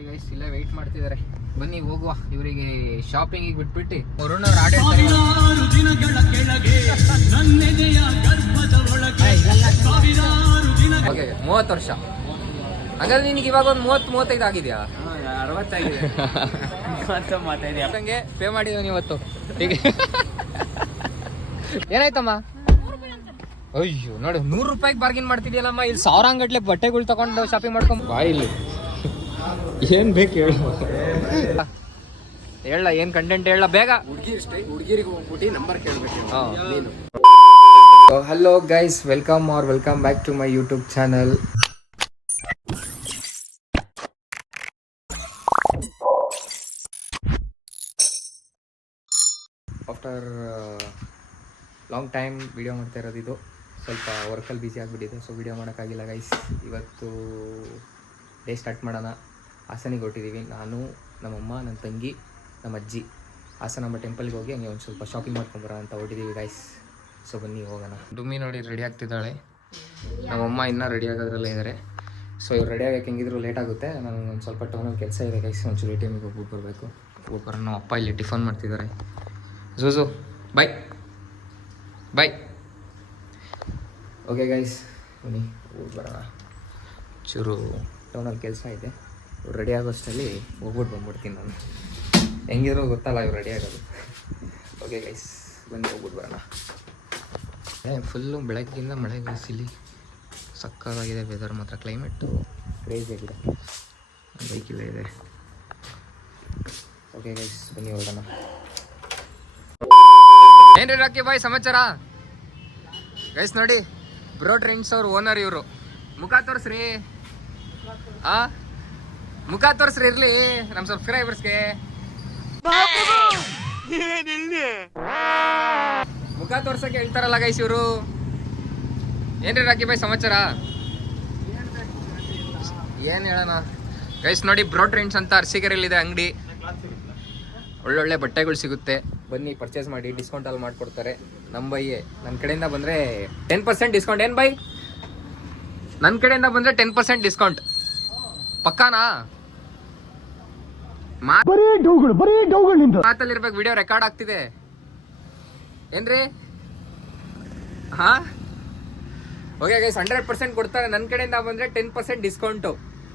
ನೋಡಿ ಗೈಸ್ ಇಲ್ಲೇ ವೆಯ್ಟ್ ಮಾಡ್ತಿದ್ದಾರೆ, ಬನ್ನಿ ಹೋಗುವ. ಇವರಿಗೆ ಶಾಪಿಂಗ್ ಬಿಟ್ಬಿಟ್ಟು ವರುಣವ್ರು ಆಡೇಳ್ತಾರೆ. ಓಕೆ 30 ವರ್ಷ ಹಾಗಾದ್ರೆ ನಿನಗೆ ಇವಾಗ ಒಂದು 30-35 ಆಗಿದೆಯಾ? 60 ಆಗಿದೆ. ಹಂಗೆ ಪೇ ಮಾಡಿದೀನಿ ಇವತ್ತು. ಹೀಗೆ ಏನಾಯ್ತಮ್ಮ? ಅಯ್ಯೋ ನೋಡಿ 100 ರೂಪಾಯಿಗೆ ಬಾರ್ಗಿನ್ ಮಾಡ್ತಿದ್ಯಲ್ಲಮ್ಮ. ಇಲ್ಲಿ 1000 ಗಟ್ಲೆ ಬಟ್ಟೆಗಳು ತಗೊಂಡು ಶಾಪಿಂಗ್ ಮಾಡ್ಕೊಂಡ್ ಬಾ. ಇಲ್ಲಿ ಏನ್ ಬೇಕು ಹೇಳು, ಹೇಳ ಏನ್ ಕಂಟೆಂಟ್ ಹೇಳ ಬೇಗ. ಹುಡುಗಿರಿಗೆ ಹೋಗ್ಬಿಟ್ಟು ನಂಬರ್ ಕೇಳ್ಬೇಕು. Hello guys, welcome back to my YouTube channel. After long time video ಮಾಡ್ತಾ ಇರೋದು. ಇದು ಸ್ವಲ್ಪ ವರ್ಕಲ್ಲಿ ಬ್ಯುಸಿ ಆಗಿಬಿಟ್ಟಿದೆ, ಸೊ ವಿಡಿಯೋ ಮಾಡೋಕ್ಕಾಗಿಲ್ಲ ಗೈಸ್. ಇವತ್ತು ಡೇ ಸ್ಟಾರ್ಟ್ ಮಾಡೋಣ. ಹಾಸನಿಗೆ ಹೊರಟಿದ್ದೀವಿ. ನಾನು, ನಮ್ಮಮ್ಮ, ನನ್ನ ತಂಗಿ, ನಮ್ಮ ಅಜ್ಜಿ ಹಾಸನಾಂಬ ಟೆಂಪಲ್ಗೆ ಹೋಗಿ ಹಂಗೆ ಒಂದು ಸ್ವಲ್ಪ ಶಾಪಿಂಗ್ ಮಾಡ್ಕೊಂಬರೋಣ ಅಂತ ಹೊರಟಿದ್ದೀವಿ ಗೈಸ್. ಸೊ ಬನ್ನಿ ಹೋಗೋಣ. ಡುಮ್ಮಿ ನೋಡಿ ರೆಡಿ ಆಗ್ತಿದ್ದಾಳೆ, ನಮ್ಮಮ್ಮ ಇನ್ನೂ ರೆಡಿ ಆಗೋದ್ರಲ್ಲೇ ಇದ್ದಾರೆ. ಸೊ ಇವ್ರು ರೆಡಿ ಆಗೋಕ್ಕೆ ಹೆಂಗಿದ್ರು ಲೇಟ್ ಆಗುತ್ತೆ. ನಾನು ಒಂದು ಸ್ವಲ್ಪ ಟೌನಲ್ಲಿ ಕೆಲಸ ಇದೆ ಗೈಸ್, ಒಂಚೂರು ATMಗೆ ಹೋಗ್ಬಿಟ್ಟು ಬರಬೇಕು. ಹೋಗ್ಬರೋಣ. ನಮ್ಮ ಅಪ್ಪ ಇಲ್ಲಿ ಟಿಫನ್ ಮಾಡ್ತಿದ್ದಾರೆ. ಝೂಝು ಬಾಯ್ ಬಾಯ್. ಓಕೆ ಗೈಸ್ ಬನ್ನಿ ಹೋಗಿ ಬರೋಣ. ಚೂರು ಟೌನಲ್ಲಿ ಕೆಲಸ ಇದೆ. ಇವ್ರು ರೆಡಿ ಆಗೋಷ್ಟರಲ್ಲಿ ಹೋಗ್ಬಿಟ್ಟು ಬಂದ್ಬಿಡ್ತೀನಿ ನಾನು. ಹೆಂಗಿರೋ ಗೊತ್ತಲ್ಲ ಇವ್ರು ರೆಡಿ ಆಗೋದು. ಓಕೆ ಗೈಸ್ ಬನ್ನಿ ಹೋಗ್ಬಿಟ್ಟು ಬರೋಣ. ಫುಲ್ಲು ಬೆಳಗ್ಗಿಂದ ಮಳೆ ಗೈಸ್. ಇಲ್ಲಿ ಸಕ್ಕತ್ತಾಗಿದೆ ವೆದರ್ ಮಾತ್ರ. ಕ್ಲೈಮೇಟು ಕ್ರೇಜಿ ಆಗಿದೆ. ಬೈಕಿಲ್ಲ ಇದೆ. ಓಕೆ ಗೈಸ್ ಬನ್ನಿ ಹೋಗೋಣ. ಏನ್ರಿ ರಾಕಿ ಬಾಯ್ ಸಮಾಚಾರ? ಗೈಸ್ ನೋಡಿ ಬ್ರೋ ಟ್ರೆಂಡ್ಸ್ ಅವ್ರ ಓನರ್ ಇವರು. ಮುಖ ತೋರಿಸ್ರಿ, ಮುಖ ತೋರಿಸ್ರಿ ಇರ್ಲಿ ನಮ್ಮ ಸಬ್ಸ್ಕ್ರೈಬರ್ಸ್ಗೆ. ಮುಖ ತೋರ್ಸಕ್ಕೆ ಹೇಳ್ತಾರಲ್ಲ ಗೈಸ್ ಇವರು. ಏನ್ರಿ ರಾಕಿ ಬಾಯ್ ಸಮಾಚಾರ? ಏನ್ ಹೇಳೋಣ ಗೈಸ್. ನೋಡಿ ಬ್ರೋ ಟ್ರೆಂಡ್ಸ್ ಅಂತ ಅರಸೀಕೆರೆಯಲ್ಲಿದೆ ಅಂಗಡಿ. ಒಳ್ಳೊಳ್ಳೆ ಬಟ್ಟೆಗಳು ಸಿಗುತ್ತೆ, ಬನ್ನಿ ಪರ್ಚೇಸ್ ಮಾಡಿ. ಡಿಸ್ಕೌಂಟಲ್ಲಿ ಮಾಡಿಕೊಡ್ತಾರೆ. ನಮ್ಮ ಬೈಯೇ ನನ್ನ ಕಡೆಯಿಂದ ಬಂದರೆ 10% ಡಿಸ್ಕೌಂಟ್. ಏನು ಬೈ? ನನ್ನ ಕಡೆಯಿಂದ ಬಂದರೆ 10% ಡಿಸ್ಕೌಂಟ್ ಪಕ್ಕಾನಾ? ಮಾತಲ್ಲಿರ್ಬೇಕು, ವಿಡಿಯೋ ರೆಕಾರ್ಡ್ ಆಗ್ತಿದೆ ಏನ್ರಿ? ಹಾ ಓಕೆ ಗೈಸ್ 100% ಕೊಡ್ತಾರೆ. ನನ್ನ ಕಡೆಯಿಂದ ಬಂದರೆ 10% ಡಿಸ್ಕೌಂಟು.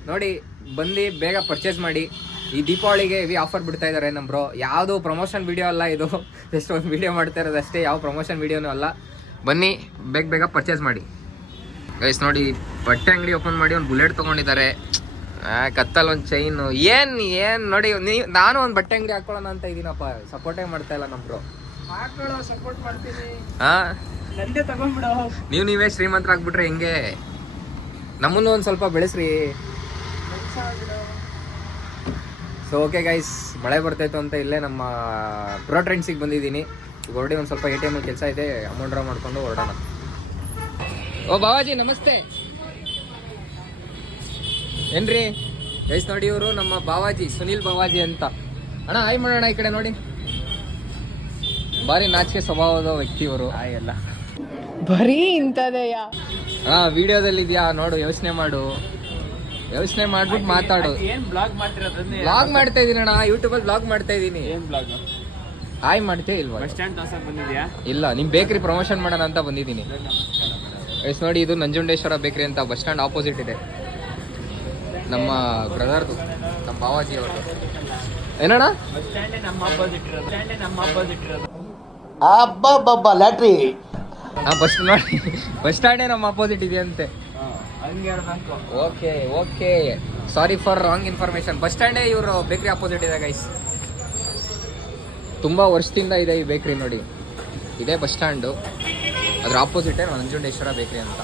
ನೋಡಿ ಬಂದು ಬೇಗ ಪರ್ಚೇಸ್ ಮಾಡಿ. ಈ ದೀಪಾವಳಿಗೆ ಹೆವಿ ಆಫರ್ ಬಿಡ್ತಾ ಇದ್ದಾರೆ ನಮ್ಮ ಬ್ರೋ. ಯಾವುದು ಪ್ರಮೋಷನ್ ವಿಡಿಯೋ ಅಲ್ಲ ಇದು, ಜಸ್ಟ್ ಒಂದು ವಿಡಿಯೋ ಮಾಡ್ತಾ ಇರೋದು ಅಷ್ಟೇ, ಯಾವ ಪ್ರಮೋಷನ್ ವಿಡಿಯೋನೂ ಅಲ್ಲ. ಬನ್ನಿ ಬೇಗ ಪರ್ಚೇಸ್ ಮಾಡಿ ಗೈಸ್. ನೋಡಿ ಬಟ್ಟೆ ಅಂಗಡಿ ಓಪನ್ ಮಾಡಿ ಒಂದು ಬುಲೆಟ್ ತೊಗೊಂಡಿದ್ದಾರೆ. ಕತ್ತಲ್ಲಿ ಒಂದು ಚೈನು. ಏನು ನೋಡಿ ನಾನು ಒಂದು ಬಟ್ಟೆ ಅಂಗಡಿ ಹಾಕೊಳ್ಳೋಣ ಅಂತ ಇದ್ದೀನಪ್ಪ. ಸಪೋರ್ಟೇ ಮಾಡ್ತಾ ಇಲ್ಲ ನಮ್ಮ ಬ್ರೋ. ಸಪೋರ್ಟ್ ಮಾಡ್ತೀನಿ. ನಂದೇ ತಗೊಂಡ್ಬಿಡು. ನೀವೇ ಶ್ರೀಮಂತರಾಗ್ಬಿಟ್ರೆ ಹೆಂಗೆ? ನಮ್ಮನ್ನು ಒಂದು ಸ್ವಲ್ಪ ಬೆಳೆಸ್ರಿ. ಸೊ ಓಕೆ ಗೈಸ್, ಮಳೆ ಬರ್ತಾಯಿತ್ತು ಅಂತ ಇಲ್ಲೇ ನಮ್ಮ ಬ್ರೋ ಟ್ರೆಂಡ್ಸಿಗೆ ಬಂದಿದ್ದೀನಿ. ಈಗ ಹೊರಡಿ ಒಂದು ಸ್ವಲ್ಪ ATM ಕೆಲಸ ಇದೆ, ಅಮೌಂಟ್ ಡ್ರಾ ಮಾಡಿಕೊಂಡು ಹೊರಡೋಣ. ಓ ಬಾವಾಜಿ ನಮಸ್ತೆ. ಏನ್ರಿ ಗೈಸ್ ನೋಡಿ ಇವರು ನಮ್ಮ ಬಾವಾಜಿ, ಸುನಿಲ್ ಬಾವಾಜಿ ಅಂತ. ಅಣ್ಣ ಹಾಯ್ ಮಾಡೋಣ ಈ ಕಡೆ ನೋಡಿ. ಭಾರಿ ನಾಚಿಕೆ ಸ್ವಭಾವದ ವ್ಯಕ್ತಿ ಇವರು. ಎಲ್ಲ ಬರೀ ಇಂಥದೆಯಾ? ವಿಡಿಯೋದಲ್ಲಿ ಇದೆಯಾ ನೋಡು, ಯೋಚನೆ ಮಾಡ್ಬಿಟ್ಟು ಮಾತಾಡು. ಏನ್ ಬ್ಲಾಗ್ ಮಾಡ್ತಿರೋದನ್ನ? ಬ್ಲಾಗ್ ಮಾಡ್ತಾ ಇದೀನಿ ಅಣ್ಣ, ಯೂಟ್ಯೂಬಲ್ಲಿ ಬ್ಲಾಗ್ ಮಾಡ್ತಾ ಇದೀನಿ. ಏನ್ ಬ್ಲಾಗ್? ಹಾಯ್ ಮಾಡ್ತೇ ಇಲ್ವಾ? ಬಸ್ ಸ್ಟ್ಯಾಂಡ್ ತೋರ್ಸಕ್ ಬಂದಿದ್ಯಾ? ಇಲ್ಲ, ನಿಮ್ ಬೇಕ್ರಿ ಪ್ರಮೋಷನ್ ಮಾಡೋಣ ಅಂತ ಬಂದಿದ್ದೀನಿ. ಎಸ್ ನೋಡಿ, ಇದು ನಂಜುಂಡೇಶ್ವರ ಬೇಕ್ರಿ ಅಂತ ಬಸ್ ಸ್ಟ್ಯಾಂಡ್ ಆಪೋಸಿಟ್ ಇದೆ. ನಮ್ಮ ಬ್ರದರ್ದು, ನಮ್ಮ ಬಾವಾಜಿ ಅವ್ರದ್ದು. ಏನಣ್ಣ? ಬಸ್ ಸ್ಟ್ಯಾಂಡ್ ನಮ್ಮ ಆಪೋಸಿಟ್ ಇರೋದು. ಅಬ್ಬಬ್ಬಬ್ಬ ಲ್ಯಾಟ್ರಿ. ಬಸ್ ಸ್ಟ್ಯಾಂಡೇ ನಮ್ಮ ಆಪೋಸಿಟ್ ಇದೆ ಅಂತೆ. ಹಂಗೆ ಹೇಳ್ಬೇಕು. Okay sorry for wrong information. Bus ಸ್ಟ್ಯಾಂಡೇ ಇವರು ಬೇಕ್ರಿ ಆಪೋಸಿಟ್ ಇದೆ ಗೈಸ್. ತುಂಬ ವರ್ಷದಿಂದ ಇದೆ ಈ ಬೇಕ್ರಿ. ನೋಡಿ ಇದೇ ಬಸ್ ಸ್ಟ್ಯಾಂಡು, ಅದ್ರ ಆಪೋಸಿಟೇ ನಂಜುಂಡೇಶ್ವರ ಬೇಕ್ರಿ ಅಂತ.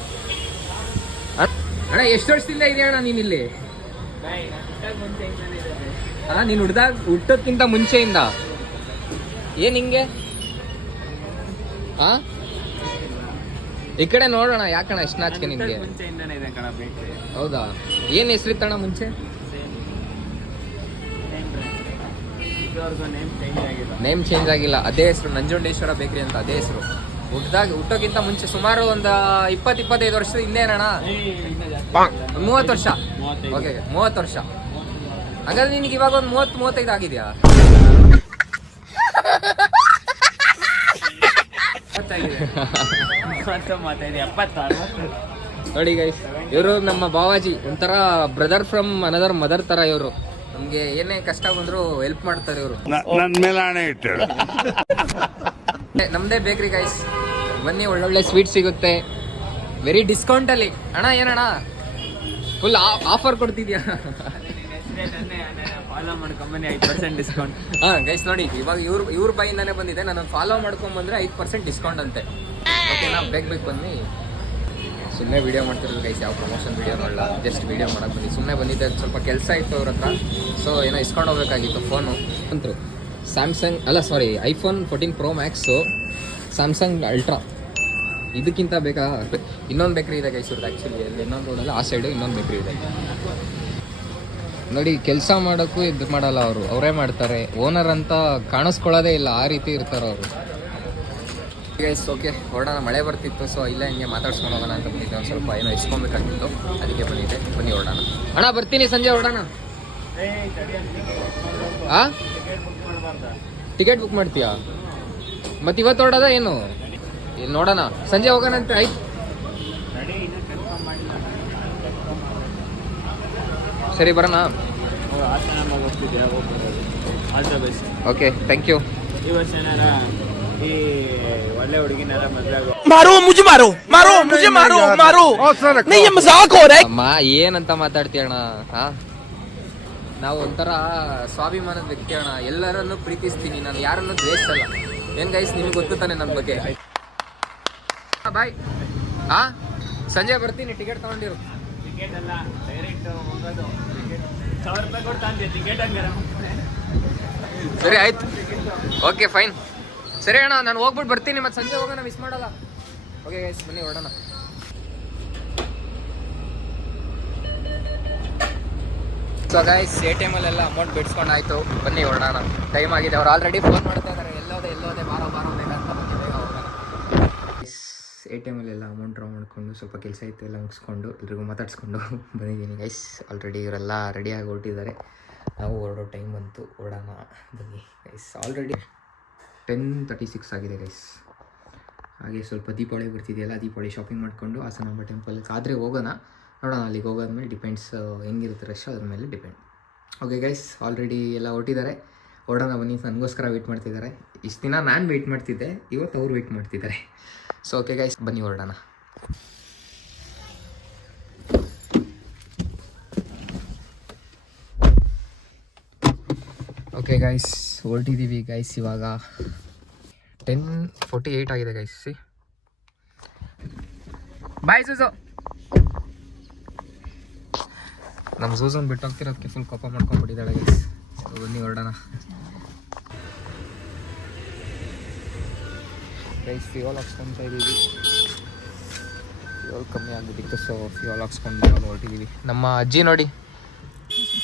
ಅಣ್ಣ ಎಷ್ಟು ವರ್ಷದಿಂದ ಇದೆ ಅಣ್ಣ ನೀನು ಇಲ್ಲಿ? ನೀನು ಹುಟ್ಟೋದ್ಕಿಂತ ಮುಂಚೆಯಿಂದ ಏನ್ ಹಿಂಗೆ? ಈ ಕಡೆ ನೋಡೋಣ. ಯಾಕಣ್ಣ ಎಷ್ಟು ನಾಚಿಕೆ ನಿನ್ಗೆ? ಮುಂಚೆಯಿಂದನೇ ಇದೆ ಕಣ ಬೇಕ್ರಿ. ಹೌದಾ? ಏನ್ ಹೆಸರಿತ್ತಣ್ಣ ಮುಂಚೆ? ನೇಮ್ ಚೇಂಜ್ ಆಗಿಲ್ಲ, ಅದೇ ಹೆಸರು ನಂಜುಂಡೇಶ್ವರ ಬೇಕ್ರಿ ಅಂತ, ಅದೇ ಹೆಸರು. ಹುಟ್ಟೋಕ್ಕಿಂತ ಮುಂಚೆ ಸುಮಾರು ಒಂದು 20-25 ವರ್ಷದ ಹಿಂದೇನಣ್ಣ? 30 ವರ್ಷ. ಓಕೆ 30 ವರ್ಷ. ಹಾಗಾದ್ರೆ ನಿನಗೆ ಇವಾಗ ಒಂದು 30-35 ಆಗಿದೆಯಾ? ನೋಡಿ ಗೈಸ್, ಇವರು ನಮ್ಮ ಬಾವಾಜಿ, ಒಂಥರ ಬ್ರದರ್ ಫ್ರಮ್ ಅನದರ್ ಮದರ್ ತರ. ಇವರು ನಮ್ಗೆ ಏನೇ ಕಷ್ಟ ಬಂದ್ರು ಹೆಲ್ಪ್ ಮಾಡ್ತಾರೆ ಇವರು. ನನ್ನ ಮೇಲೆ ಹಣೆ ಇಟ್ಟು ನಮ್ದೇ ಬೇಕ್ರಿ ಗೈಸ್, ಬನ್ನಿ, ಒಳ್ಳೊಳ್ಳೆ ಸ್ವೀಟ್ ಸಿಗುತ್ತೆ ವೆರಿ ಡಿಸ್ಕೌಂಟ್ ಅಲ್ಲಿ. ಅಣ್ಣ ಏನಣ್ಣ ಫುಲ್ ಆಫರ್ ಕೊಡ್ತಿದ್ಯಾ? ಫಾಲೋ ಮಾಡ್ಕೊಂಬನ್ನಿ, 5% ಡಿಸ್ಕೌಂಟ್. ಹಾ ಗೈಸ್ ನೋಡಿ, ಇವಾಗ ಇವ್ರ ಬೈಯಿಂದಾನೆ ಬಂದಿದೆ. ನಾನು ಫಾಲೋ ಮಾಡ್ಕೊಂಡ್ ಬಂದ್ರೆ 5% ಡಿಸ್ಕೌಂಟ್ ಅಂತೆ. ಓಕೆನಾ? ಬೇಗ ಬನ್ನಿ. ಸುಮ್ಮನೆ ವಿಡಿಯೋ ಮಾಡ್ತಿರೋದು ಗೈಸ್, ಯಾವ ಪ್ರಮೋಷನ್ ವಿಡಿಯೋ ಮಾಡಲ್ಲ, ಜಸ್ಟ್ ವಿಡಿಯೋ ಮಾಡಕ್ಕೆ ಬನ್ನಿ. ಸುಮ್ಮನೆ ಬಂದಿದ್ದೆ, ಸ್ವಲ್ಪ ಕೆಲಸ ಇತ್ತು ಅವ್ರ ಹತ್ರ. ಸೊ ಏನೋ ಇಸ್ಕೊಂಡು ಹೋಗ್ಬೇಕಾಗಿತ್ತು ಫೋನು ಅಂತರು. ಸ್ಯಾಮ್ಸಂಗ್ ಅಲ್ಲ, sorry, iPhone 14 Pro Max, Samsung Ultra. ಇದಕ್ಕಿಂತ ಬೇಕಾ? ಇನ್ನೊಂದು ಬೇಕ್ರಿ ಇದೆ ಗೈಸ್ ಇವ್ರದ್ದು. ಆ್ಯಕ್ಚುಲಿ ಅಲ್ಲಿ ಇನ್ನೊಂದು ರೋಡಲ್ಲ, ಆ ಸೈಡು ಇನ್ನೊಂದು ಬೇಕ್ರಿ ಇದೆ ನೋಡಿ. ಕೆಲಸ ಮಾಡೋಕ್ಕೂ ಇದು ಮಾಡಲ್ಲ ಅವರು, ಅವರೇ ಮಾಡ್ತಾರೆ. ಓನರ್ ಅಂತ ಕಾಣಿಸ್ಕೊಳ್ಳೋದೇ ಇಲ್ಲ, ಆ ರೀತಿ ಇರ್ತಾರೆ ಅವರು. ಗೈಸ್ ಓಕೆ, ಹೊರಡೋಣ. ಮಳೆ ಬರ್ತಿತ್ತು, ಸೊ ಇಲ್ಲ ಹಿಂಗೆ ಮಾತಾಡ್ಸ್ಕೊಂಡು ಹೋಗೋಣ ಅಂತ ಬಂದಿದ್ದೆ. ಒಂದು ಸ್ವಲ್ಪ ಏನೋ ಇಸ್ಕೊಬೇಕಾಗಿತ್ತು, ಅದಕ್ಕೆ ಬಂದಿದ್ದೆ. ಬನ್ನಿ ಹೊರಡೋಣ. ಅಣ್ಣ ಬರ್ತೀನಿ, ಸಂಜೆ ಹೊರಡೋಣ. ಆ ಟಿಕೆಟ್ ಬುಕ್ ಮಾಡ್ತೀಯಾ? ಮತ್ತೆ ಇವತ್ತು ಹೊರಡೋದ ಏನು? ಇಲ್ಲಿ ನೋಡೋಣ, ಸಂಜೆ ಹೋಗೋಣ ಅಂತ. ಆಯ್ತು ಸರಿ, ಬರೋಣ. Okay, thank you. ಈ ವರ್ಷ ಈ ಒಳ್ಳೆ ಹುಡುಗಿನಾರ ಮದುವೆ ಆಗೋ. मारो मुझे मारो मारो मुझे मारो मारो नहीं ये मजाक हो रहा है. ಅಮ್ಮ ಏನಂತ ಮಾತಾಡ್ತೀಯಣ್ಣ? ಹಾ, ನಾವು ಒಂಥರ ಸ್ವಾಭಿಮಾನದ ವ್ಯಕ್ತಿ ಅಣ್ಣ. ಎಲ್ಲರನ್ನು ಪ್ರೀತಿಸ್ತೀನಿ ನಾನು, ಯಾರನ್ನು ದ್ವೇಷಲ್ಲ. ಏನ್ ಗೈಸ್, ನಿಮ್ಗೆ ಗೊತ್ತು ತಾನೆ ನನ್ನ ಬಗ್ಗೆ. ಬಾಯ್. ಹಾ, ಸಂಜೆ ಬರ್ತೀನಿ, ಟಿಕೆಟ್ ತಗೊಂಡಿರು. ಟಿಕೆಟ್ ಅಲ್ಲ, ಡೈರೆಕ್ಟ್ ಹೋಗೋದು. 1000 ರೂಪಾಯಿ ಕೊಡ್ತಾಂತೆ ಟಿಕೆಟ್. ಹಂಗಾರ ಸರಿ ಆಯ್ತು, ಓಕೆ ಫೈನ್. ಸರಿ ಅಣ್ಣ, ನಾನು ಹೋಗ್ಬಿಟ್ಟು ಬರ್ತೀನಿ, ಮತ್ತೆ ಸಂಜೆ ಹೋಗೋಣ, ಮಿಸ್ ಮಾಡಲ್ಲ. ಓಕೆ ಗೈಸ್, ಬನ್ನಿ ಹೊರಡೋಣ. ಸೊ ಗೈಸ್, ATM ಅಲ್ಲೆಲ್ಲ ಅಮೌಂಟ್ ಬಿಡ್ಸ್ಕೊಂಡಾಯ್ತು, ಬನ್ನಿ ಹೊರಡೋಣ. ಟೈಮ್ ಆಗಿದೆ. ಅವ್ರು ಆಲ್ರೆಡಿ ಫೋನ್ ಮಾಡ್ತಾ ಇದ್ದಾರೆ, ಎಲ್ಲೋದೆ ಬಾರೋ ಬೇಕಂತ. ಬನ್ನಿ ಬೇಗ ಹೋಗೋಣ. ATM ಅಲ್ಲೆಲ್ಲ ಅಮೌಂಟ್ ಡ್ರಾ ಮಾಡಿಕೊಂಡು, ಸ್ವಲ್ಪ ಕೆಲಸ ಇತ್ತು ಎಲ್ಲ ಮುಗಿಸ್ಕೊಂಡು, ಎಲ್ರಿಗೂ ಮಾತಾಡ್ಸ್ಕೊಂಡು ಬಂದಿದ್ದೀನಿ ಗೈಸ್. ಆಲ್ರೆಡಿ ಇವರೆಲ್ಲ ರೆಡಿಯಾಗಿ ಹೊರಟಿದ್ದಾರೆ. ನಾವು ಹೊರಡೋ ಟೈಮ್ ಬಂತು, ಹೊರಡೋಣ ಬನ್ನಿ ಗೈಸ್. ಆಲ್ರೆಡಿ 10:36 ಆಗಿದೆ ಗೈಸ್. ಹಾಗೆ ಸ್ವಲ್ಪ ದೀಪಾವಳಿ ಬರ್ತಿದೆಯಲ್ಲ, ದೀಪಾವಳಿ ಶಾಪಿಂಗ್ ಮಾಡಿಕೊಂಡು ಹಾಸನಾಂಬ ಟೆಂಪಲ್ಗೆ ಆದರೆ ಹೋಗೋಣ. ನೋಡೋಣ, ಅಲ್ಲಿಗೆ ಹೋಗೋದ್ಮೇಲೆ ಡಿಪೆಂಡ್ಸ್, ಹೆಂಗಿರುತ್ತೆ ರಶ್, ಅದ್ರ ಮೇಲೆ ಡಿಪೆಂಡ್. ಓಕೆ ಗೈಸ್, ಆಲ್ರೆಡಿ ಎಲ್ಲ ಹೊರಟಿದ್ದಾರೆ. ಹೊರಡೋಣ ಬನ್ನಿ. ನನಗೋಸ್ಕರ ವೆಯ್ಟ್ ಮಾಡ್ತಿದ್ದಾರೆ. ಇಷ್ಟು ದಿನ ನಾನು ವೆಯ್ಟ್ ಮಾಡ್ತಿದ್ದೆ, ಇವತ್ತು ಅವ್ರು ವೆಯ್ಟ್ ಮಾಡ್ತಿದ್ದಾರೆ. ಸೊ ಓಕೆ ಗೈಸ್, ಬನ್ನಿ ಹೊರಡೋಣ. ಓಕೆ ಗೈಸ್, ಹೊರಟಿದ್ದೀವಿ ಗೈಸ್. ಇವಾಗ 10:48 ಆಗಿದೆ ಗೈಸ್. ಸಿ ಬಾಯ್ ಸೂಸು. ನಮ್ಮ ಸೂಸನ್ ಬಿಟ್ಟು ಹೋಗ್ತಿರೋದಕ್ಕೆ ಫುಲ್ ಕೋಪ ಮಾಡ್ಕೊಂಡ್ಬಿಟ್ಟಿದ್ದಾಳೆ ಗೈಸ್. ಬನ್ನಿ ಹೊರಡೋಣ ಗೈಸ್. ಫ್ಯೂಲ್ ಹಾಕ್ಸ್ಕೊತಾ ಇದ್ದೀವಿ. ಫ್ಯೂಲ್ ಕಮ್ಮಿ ಆಗಿಬಿಟ್ಟಿತ್ತು, ಸೊ ಫ್ಯೂಲ್ ಹಾಕ್ಸ್ಕೊಂಡು ಇವಾಗ ಹೊರಟಿದ್ದೀವಿ. ನಮ್ಮ ಅಜ್ಜಿ ನೋಡಿ,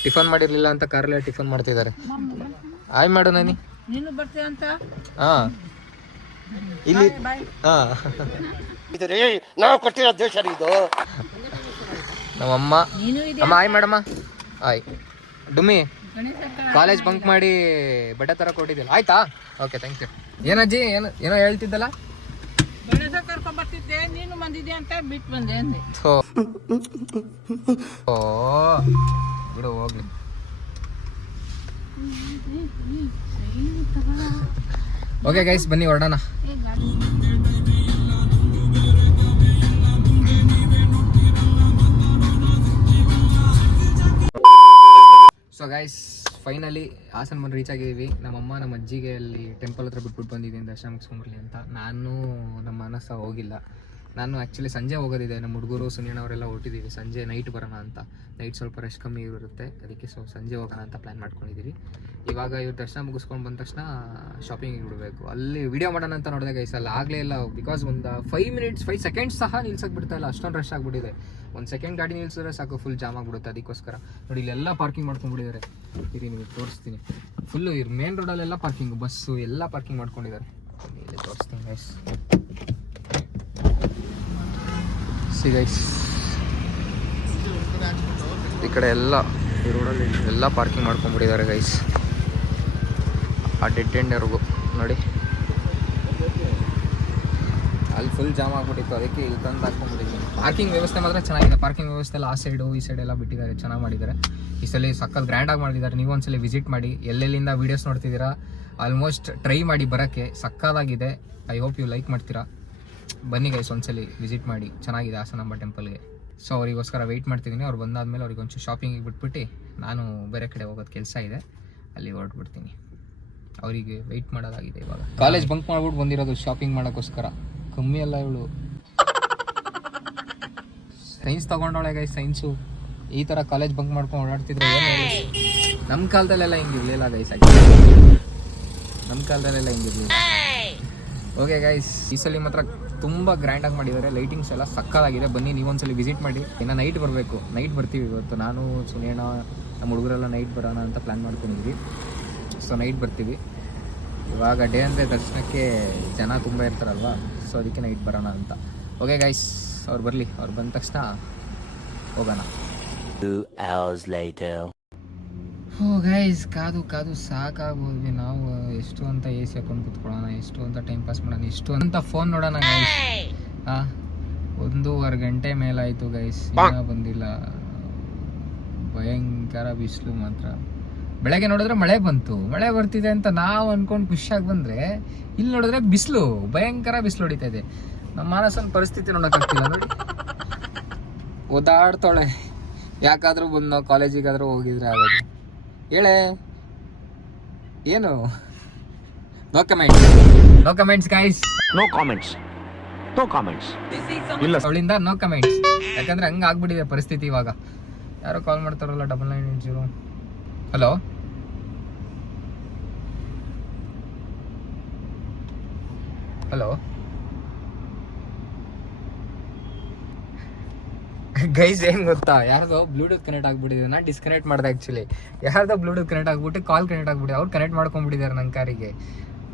ಟಿಫನ್ ಮಾಡಿರಲಿಲ್ಲ ಅಂತ ಕಾರಲ್ಲೇ ಟಿಫನ್ ಮಾಡ್ತಿದ್ದಾರೆ. ಆಯ್ ಮಾಡು ನಾನಿ, ನೀನು ಬರ್ತೀಯ ಅಂತ. ಹಾಂ, ಇಲ್ಲಿ ಹಾಂ, ನಾವು ಕೊಟ್ಟಿರೋ ದೇಶ ಇದು. ನಮ್ಮಮ್ಮ ಅಮ್ಮ ಆಯ್ ಮಾಡಮ್ಮ. ಆಯ್ ಡುಮ್ಮಿ, ಕಾಲೇಜ್ ಬಂಕ್ ಮಾಡಿ ಬಟ್ಟೆ ತರ ಕೊಟ್ಟಿದ್ದಿಲ್ಲ, ಆಯ್ತಾ? Okay, thank you. ಏನಜ್ಜಿ, ಏನೋ ಹೇಳ್ತಿದ್ದಲ್ಲ? ಗಣೇಶ ಕರ್ಕೊಂಡ್ ಬರ್ತಿದ್ದೆ, ನೀನು ಬಂದಿದ್ದೆ ಅಂತ ಬಿಟ್ಟು ಬಂದೆ ಅಂದೆ. ಓ ಬಿಡು, ಹೋಗ್ಲಿ. ಓಕೆ ಗೈಸ್, ಬನ್ನಿ ಹೊರಡೋಣ. ಸೊ ಗೈಸ್, ಫೈನಲಿ ಹಾಸನ ಬಂದು ರೀಚ್ ಆಗಿದ್ದೀವಿ. ನಮ್ಮಮ್ಮ ನಮ್ಮ ಅಜ್ಜಿಗೆ ಅಲ್ಲಿ ಟೆಂಪಲ್ ಹತ್ರ ಬಿಟ್ಬಿಟ್ಟು ಬಂದಿದ್ದೀನಿ ದರ್ಶನ ಮುಗಿಸ್ಕೊಂಬರ್ಲಿ ಅಂತ. ನಾನು ನಮ್ಮ ಮನಸ್ಸ ಹೋಗಿಲ್ಲ. ನಾನು ಆ್ಯಕ್ಚುಲಿ ಸಂಜೆ ಹೋಗೋದಿದೆ. ನಮ್ಮ ಹುಡುಗರು ಸುನಿಯಣ್ಣವರೆಲ್ಲ ಹೊರಟಿದ್ದೀವಿ. ಸಂಜೆ ನೈಟ್ ಬರೋಣ ಅಂತ. ನೈಟ್ ಸ್ವಲ್ಪ ರಶ್ ಕಮ್ಮಿ ಇರುತ್ತೆ, ಅದಕ್ಕೆ ಸೊ ಸಂಜೆ ಹೋಗೋಣ ಅಂತ ಪ್ಲ್ಯಾನ್ ಮಾಡ್ಕೊಂಡಿದ್ದೀವಿ. ಇವಾಗ ಇವ್ರು ದರ್ಶನ ಮುಗಿಸ್ಕೊಂಡು ಬಂದ ತಕ್ಷಣ ಶಾಪಿಂಗಿಗೆ ಬಿಡಬೇಕು. ಅಲ್ಲಿ ವೀಡಿಯೋ ಮಾಡೋಣ ಅಂತ ನೋಡಿದೆ ಗೈಸ್, ಅಲ್ಲಿ ಆಗಲೇ ಇಲ್ಲ. ಬಿಕಾಸ್ ಒಂದು 5 ಸೆಕೆಂಡ್ಸ್ ಸಹ ನಿಲ್ಸಕ್ಕೆ ಬಿಡ್ತಾ ಇಲ್ಲ, ಅಷ್ಟೊಂದು ರಶ್ ಆಗಿಬಿಟ್ಟಿದೆ. 1 ಸೆಕೆಂಡ್ ಗಾಡಿ ನಿಲ್ಸಿದ್ರೆ ಸಾಕು, ಫುಲ್ ಜಾಮ್ ಆಗಿಬಿಡುತ್ತೆ. ಅದಕ್ಕೋಸ್ಕರ ನೋಡಿ, ಇಲ್ಲೆಲ್ಲ ಪಾರ್ಕಿಂಗ್ ಮಾಡ್ಕೊಂಡ್ಬಿಟ್ಟಿದ್ದಾರೆ. ಇರಿ ನಿಮಗೆ ತೋರಿಸ್ತೀನಿ. ಫುಲ್ಲು ಇವ್ರು ಮೇನ್ ರೋಡಲ್ಲೆಲ್ಲ ಪಾರ್ಕಿಂಗು, ಬಸ್ಸು ಎಲ್ಲ ಪಾರ್ಕಿಂಗ್ ಮಾಡ್ಕೊಂಡಿದ್ದಾರೆ. ಇಲ್ಲಿ ತೋರಿಸ್ತೀನಿ ಗೈಸ್. ಸಿ ಗೈಸ್, ಈ ಕಡೆ ಎಲ್ಲ ಈ ರೋಡಲ್ಲಿ ಎಲ್ಲ ಪಾರ್ಕಿಂಗ್ ಮಾಡ್ಕೊಂಡ್ಬಿಟ್ಟಿದ್ದಾರೆ ಗೈಸ್, ಆ ಡೆಡ್ ಎಂಡ್ವರೆಗೂ ನೋಡಿ. ಅಲ್ಲಿ ಫುಲ್ ಜಾಮ್ ಆಗ್ಬಿಟ್ಟಿತ್ತು, ಅದಕ್ಕೆ ಇಲ್ಲಿ ತಂದು ಹಾಕ್ಕೊಂಡ್ಬಿಟ್ಟಿದ್ದೀನಿ. ಪಾರ್ಕಿಂಗ್ ವ್ಯವಸ್ಥೆ ಮಾತ್ರ ಚೆನ್ನಾಗಿದೆ. ಪಾರ್ಕಿಂಗ್ ವ್ಯವಸ್ಥೆ ಎಲ್ಲ ಆ ಸೈಡು ಈ ಸೈಡ್ ಎಲ್ಲ ಬಿಟ್ಟಿದ್ದಾರೆ, ಚೆನ್ನಾಗಿ ಮಾಡಿದ್ದಾರೆ. ಈ ಸಲ ಸಕ್ಕತ್ ಗ್ರ್ಯಾಂಡಾಗಿ ಮಾಡಿದ್ದಾರೆ. ನೀವು ಒಂದ್ಸಲ ವಿಸಿಟ್ ಮಾಡಿ. ಎಲ್ಲೆಲ್ಲಿಂದ ವೀಡಿಯೋಸ್ ನೋಡ್ತಿದ್ದೀರಾ ಆಲ್ಮೋಸ್ಟ್ ಟ್ರೈ ಮಾಡಿ ಬರೋಕ್ಕೆ, ಸಕ್ಕತ್ತಾಗಿದೆ. ಐ ಹೋಪ್ ಯು ಲೈಕ್ ಮಾಡ್ತೀರಾ. ಬನ್ನಿ ಗೈಸ್, ಒಂದ್ಸಲಿ ವಿಸಿಟ್ ಮಾಡಿ, ಚೆನ್ನಾಗಿದೆ ಹಾಸನಾಂಬ ಟೆಂಪಲ್ಗೆ. ಸೊ ಅವರಿಗೋಸ್ಕರ ವೆಯ್ಟ್ ಮಾಡ್ತಿದ್ದೀನಿ. ಅವ್ರು ಬಂದಾದ್ಮೇಲೆ ಅವ್ರಿಗೆ ಒಂಚೂರು ಶಾಪಿಂಗಿಗೆ ಬಿಟ್ಬಿಟ್ಟು ನಾನು ಬೇರೆ ಕಡೆ ಹೋಗೋದು ಕೆಲಸ ಇದೆ, ಅಲ್ಲಿ ಹೊರಟ್ಬಿಡ್ತೀನಿ. ಅವರಿಗೆ ವೆಯ್ಟ್ ಮಾಡೋದಾಗಿದೆ. ಇವಾಗ ಕಾಲೇಜ್ ಬಂಕ್ ಮಾಡ್ಬಿಟ್ಟು ಬಂದಿರೋದು ಶಾಪಿಂಗ್ ಮಾಡೋಕ್ಕೋಸ್ಕರ. ಕಮ್ಮಿ ಅಲ್ಲ ಇವಳು. ಸೈನ್ಸ್ ತಗೊಂಡವಳೆ ಗೈಸ್, ಸೈನ್ಸು. ಈ ಥರ ಕಾಲೇಜ್ ಬಂಕ್ ಮಾಡ್ಕೊಂಡು ಓಡಾಡ್ತಿದ್ರೆ ಏನು ಹೇಳಿ. ನಮ್ಮ ಕಾಲದಲ್ಲೆಲ್ಲ ಹಿಂಗಿರ್ಲಿಲ್ಲ ಗೈಸ್, ನಮ್ಮ ಕಾಲದಲ್ಲೆಲ್ಲ ಹಿಂಗಿರ್ಲಿಲ್ಲ. ಓಕೆ ಗೈಸ್, ಈ ಸಲ ಮಾತ್ರ ತುಂಬ ಗ್ರ್ಯಾಂಡಾಗಿ ಮಾಡಿದ್ದಾರೆ. ಲೈಟಿಂಗ್ಸ್ ಎಲ್ಲ ಸಕ್ಕತ್ತಾಗಿದೆ. ಬನ್ನಿ ನೀವೊಂದ್ಸಲಿ ವಿಸಿಟ್ ಮಾಡಿ. ಇನ್ನು ನೈಟ್ ಬರಬೇಕು, ನೈಟ್ ಬರ್ತೀವಿ ಇವತ್ತು. ನಾನು ಸುನೇಣ ನಮ್ಮ ಹುಡುಗರೆಲ್ಲ ನೈಟ್ ಬರೋಣ ಅಂತ ಪ್ಲ್ಯಾನ್ ಮಾಡ್ಕೊಂಡಿದ್ವಿ. ಸೊ ನೈಟ್ ಬರ್ತೀವಿ. ಇವಾಗ ಡೇ ಅಂದರೆ ದರ್ಶನಕ್ಕೆ ಜನ ತುಂಬ ಇರ್ತಾರಲ್ವ, ಸೊ ಅದಕ್ಕೆ ನೈಟ್ ಬರೋಣ ಅಂತ. ಓಕೆ ಗೈಸ್, ಅವ್ರು ಬರಲಿ. ಅವ್ರು ಬಂದ ತಕ್ಷಣ ಹೋಗೋಣ. 2 hours later. ಹೋ ಗೈಸ್, ಕಾದು ಕಾದು ಸಾಕಾಗೋದ್ವಿ ನಾವು. ಎಷ್ಟು ಅಂತ ಎ ಸಿ ಹಾಕೊಂಡು ಕುತ್ಕೊಳ್ಳೋಣ, ಎಷ್ಟು ಅಂತ ಟೈಮ್ ಪಾಸ್ ಮಾಡೋಣ, ಎಷ್ಟು ಅಂತ ಫೋನ್ ನೋಡೋಣ ಗೈಸ್. 1.5 ಗಂಟೆ ಮೇಲಾಯಿತು ಗೈಸ್, ಇನ್ನೂ ಬಂದಿಲ್ಲ. ಭಯಂಕರ ಬಿಸಿಲು ಮಾತ್ರ. ಬೆಳಗ್ಗೆ ನೋಡಿದ್ರೆ ಮಳೆ ಬಂತು, ಮಳೆ ಬರ್ತಿದೆ ಅಂತ ನಾವು ಅಂದ್ಕೊಂಡು ಖುಷಿಯಾಗಿ ಬಂದರೆ ಇಲ್ಲಿ ನೋಡಿದ್ರೆ ಬಿಸಿಲು, ಭಯಂಕರ ಬಿಸಿಲು ಹೊಡಿತಾ ಇದೆ. ನಮ್ಮ ಮಾನಸನ ಪರಿಸ್ಥಿತಿ ನೋಡೋಕ್ಕಾಗ್ತಿಲ್ಲ ನೋಡಿ. ಓದಾಡ್ತಾಳೆ. ಯಾಕಾದರೂ ಬಂದು ನಾವು ಕಾಲೇಜಿಗಾದರೂ ಹೋಗಿದ್ರೆ ಆಗೋದು. ಹೇಳೆ ಏನು? No comments, no comments guys, No comments. No comments. ಇಲ್ಲ ಅವಳಿಂದ ನೋ ಕಮೆಂಟ್ಸ್. ಯಾಕಂದ್ರೆ ಹಂಗೆ ಆಗ್ಬಿಟ್ಟಿದೆ ಪರಿಸ್ಥಿತಿ ಇವಾಗ. ಯಾರೋ ಕಾಲ್ ಮಾಡ್ತಾರಲ್ಲ 9980. ಹಲೋ ಹಲೋ ಗೈಸ್, ಏನು ಗೊತ್ತಾ, ಯಾರ್ದೋ ಬ್ಲೂಟೂತ್ ಕನೆಕ್ಟ್ ಆಗ್ಬಿಟ್ಟಿದೆ. ನಾನು ಡಿಸ್ಕನೆಕ್ಟ್ ಮಾಡಿದೆ ಆ್ಯಕ್ಚುಲಿ. ಯಾರ್ದೋ ಬ್ಲೂಟೂತ್ ಕನೆಕ್ಟ್ ಆಗ್ಬಿಟ್ಟು ಕಾಲ್ ಕನೆಕ್ಟ್ ಆಗ್ಬಿಟ್ಟಿದೆ. ಅವ್ರು ಕನೆಕ್ಟ್ ಮಾಡ್ಕೊಂಡ್ಬಿಟ್ಟಿದ್ದಾರೆ ನನ್ನ ಕಾರಿಗೆ.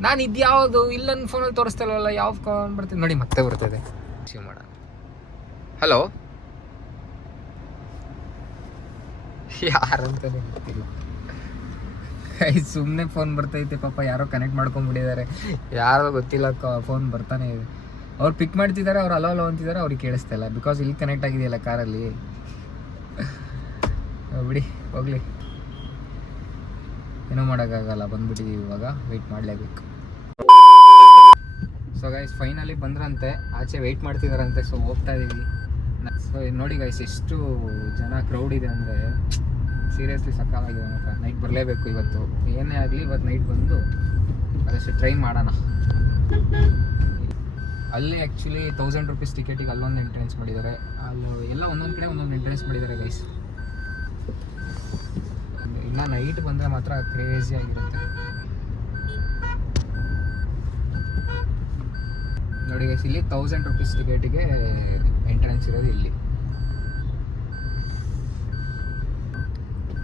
ನಾನು ಇದು ಯಾವುದು ಇಲ್ಲ ನನ್ನ ಫೋನಲ್ಲಿ ತೋರಿಸ್ತಾರಲ್ಲ, ಯಾವ ಕಾಲ್ ಬರ್ತೀನಿ ನೋಡಿ, ಮತ್ತೆ ಬರ್ತದೆ. ಶಿವ್ ಮಾಡೋಣ. ಹಲೋ, ಯಾರಂತಾನೆ ಗೊತ್ತಿಲ್ಲ. ಸುಮ್ಮನೆ ಫೋನ್ ಬರ್ತೈತೆ ಪಾಪ, ಯಾರೋ ಕನೆಕ್ಟ್ ಮಾಡ್ಕೊಂಡ್ಬಿಟ್ಟಿದ್ದಾರೆ. ಯಾರೋ ಗೊತ್ತಿಲ್ಲ, ಫೋನ್ ಬರ್ತಾನೆ ಇದೆ. ಅವ್ರು ಪಿಕ್ ಮಾಡ್ತಿದ್ದಾರೆ, ಅವ್ರು ಅಲೋ ಅಲೋ ಅಂತಿದ್ದಾರೆ, ಅವ್ರಿಗೆ ಕೇಳಿಸ್ತಾ ಇಲ್ಲ. ಬಿಕಾಸ್ ಇಲ್ಲಿ ಕನೆಕ್ಟ್ ಆಗಿದೆಯಲ್ಲ ಕಾರಲ್ಲಿ. ಬಿಡಿ ಹೋಗ್ಲಿ, ಏನೋ ಮಾಡೋಕ್ಕಾಗಲ್ಲ. ಬಂದ್ಬಿಟ್ಟಿದ್ದೀವಿ, ಇವಾಗ ವೆಯ್ಟ್ ಮಾಡಲೇಬೇಕು. ಸೊ ಗೈಸ್, ಫೈನಲಿ ಬಂದ್ರಂತೆ, ಆಚೆ ವೆಯ್ಟ್ ಮಾಡ್ತಿದಾರಂತೆ. ಸೊ ಹೋಗ್ತಾ ಇದ್ದೀವಿ. ಸೊ ನೋಡಿ ಗೈಸ್, ಎಷ್ಟು ಜನ ಕ್ರೌಡ್ ಇದೆ ಅಂದರೆ ಸೀರಿಯಸ್ಲಿ ಸಕ್ಕತ್ತಾಗಿದೆ ಮಾತ್ರ. ನೈಟ್ ಬರಲೇಬೇಕು ಇವತ್ತು, ಏನೇ ಆಗಲಿ ಇವತ್ತು ನೈಟ್ ಬಂದು ಅದಷ್ಟು ಟ್ರೈ ಮಾಡೋಣ. ಅಲ್ಲಿ ಆ್ಯಕ್ಚುಲಿ 1000 ರೂಪೀಸ್ ಟಿಕೆಟಿಗೆ ಅಲ್ಲೊಂದು ಎಂಟ್ರೆನ್ಸ್ ಮಾಡಿದ್ದಾರೆ, ಅಲ್ಲಿ ಎಲ್ಲ ಒಂದೊಂದು ಕಡೆ ಒಂದೊಂದು ಎಂಟ್ರೆನ್ಸ್ ಮಾಡಿದ್ದಾರೆ ಗೈಸ್. ಇನ್ನು ನೈಟ್ ಬಂದರೆ ಮಾತ್ರ ಕ್ರೇಜಿ ಆಗಿರುತ್ತೆ ನೋಡಿ ಗೈಸ್. ಇಲ್ಲಿ 1000 ರೂಪೀಸ್ ಟಿಕೆಟಿಗೆ ಎಂಟ್ರೆನ್ಸ್ ಇರೋದು ಇಲ್ಲಿ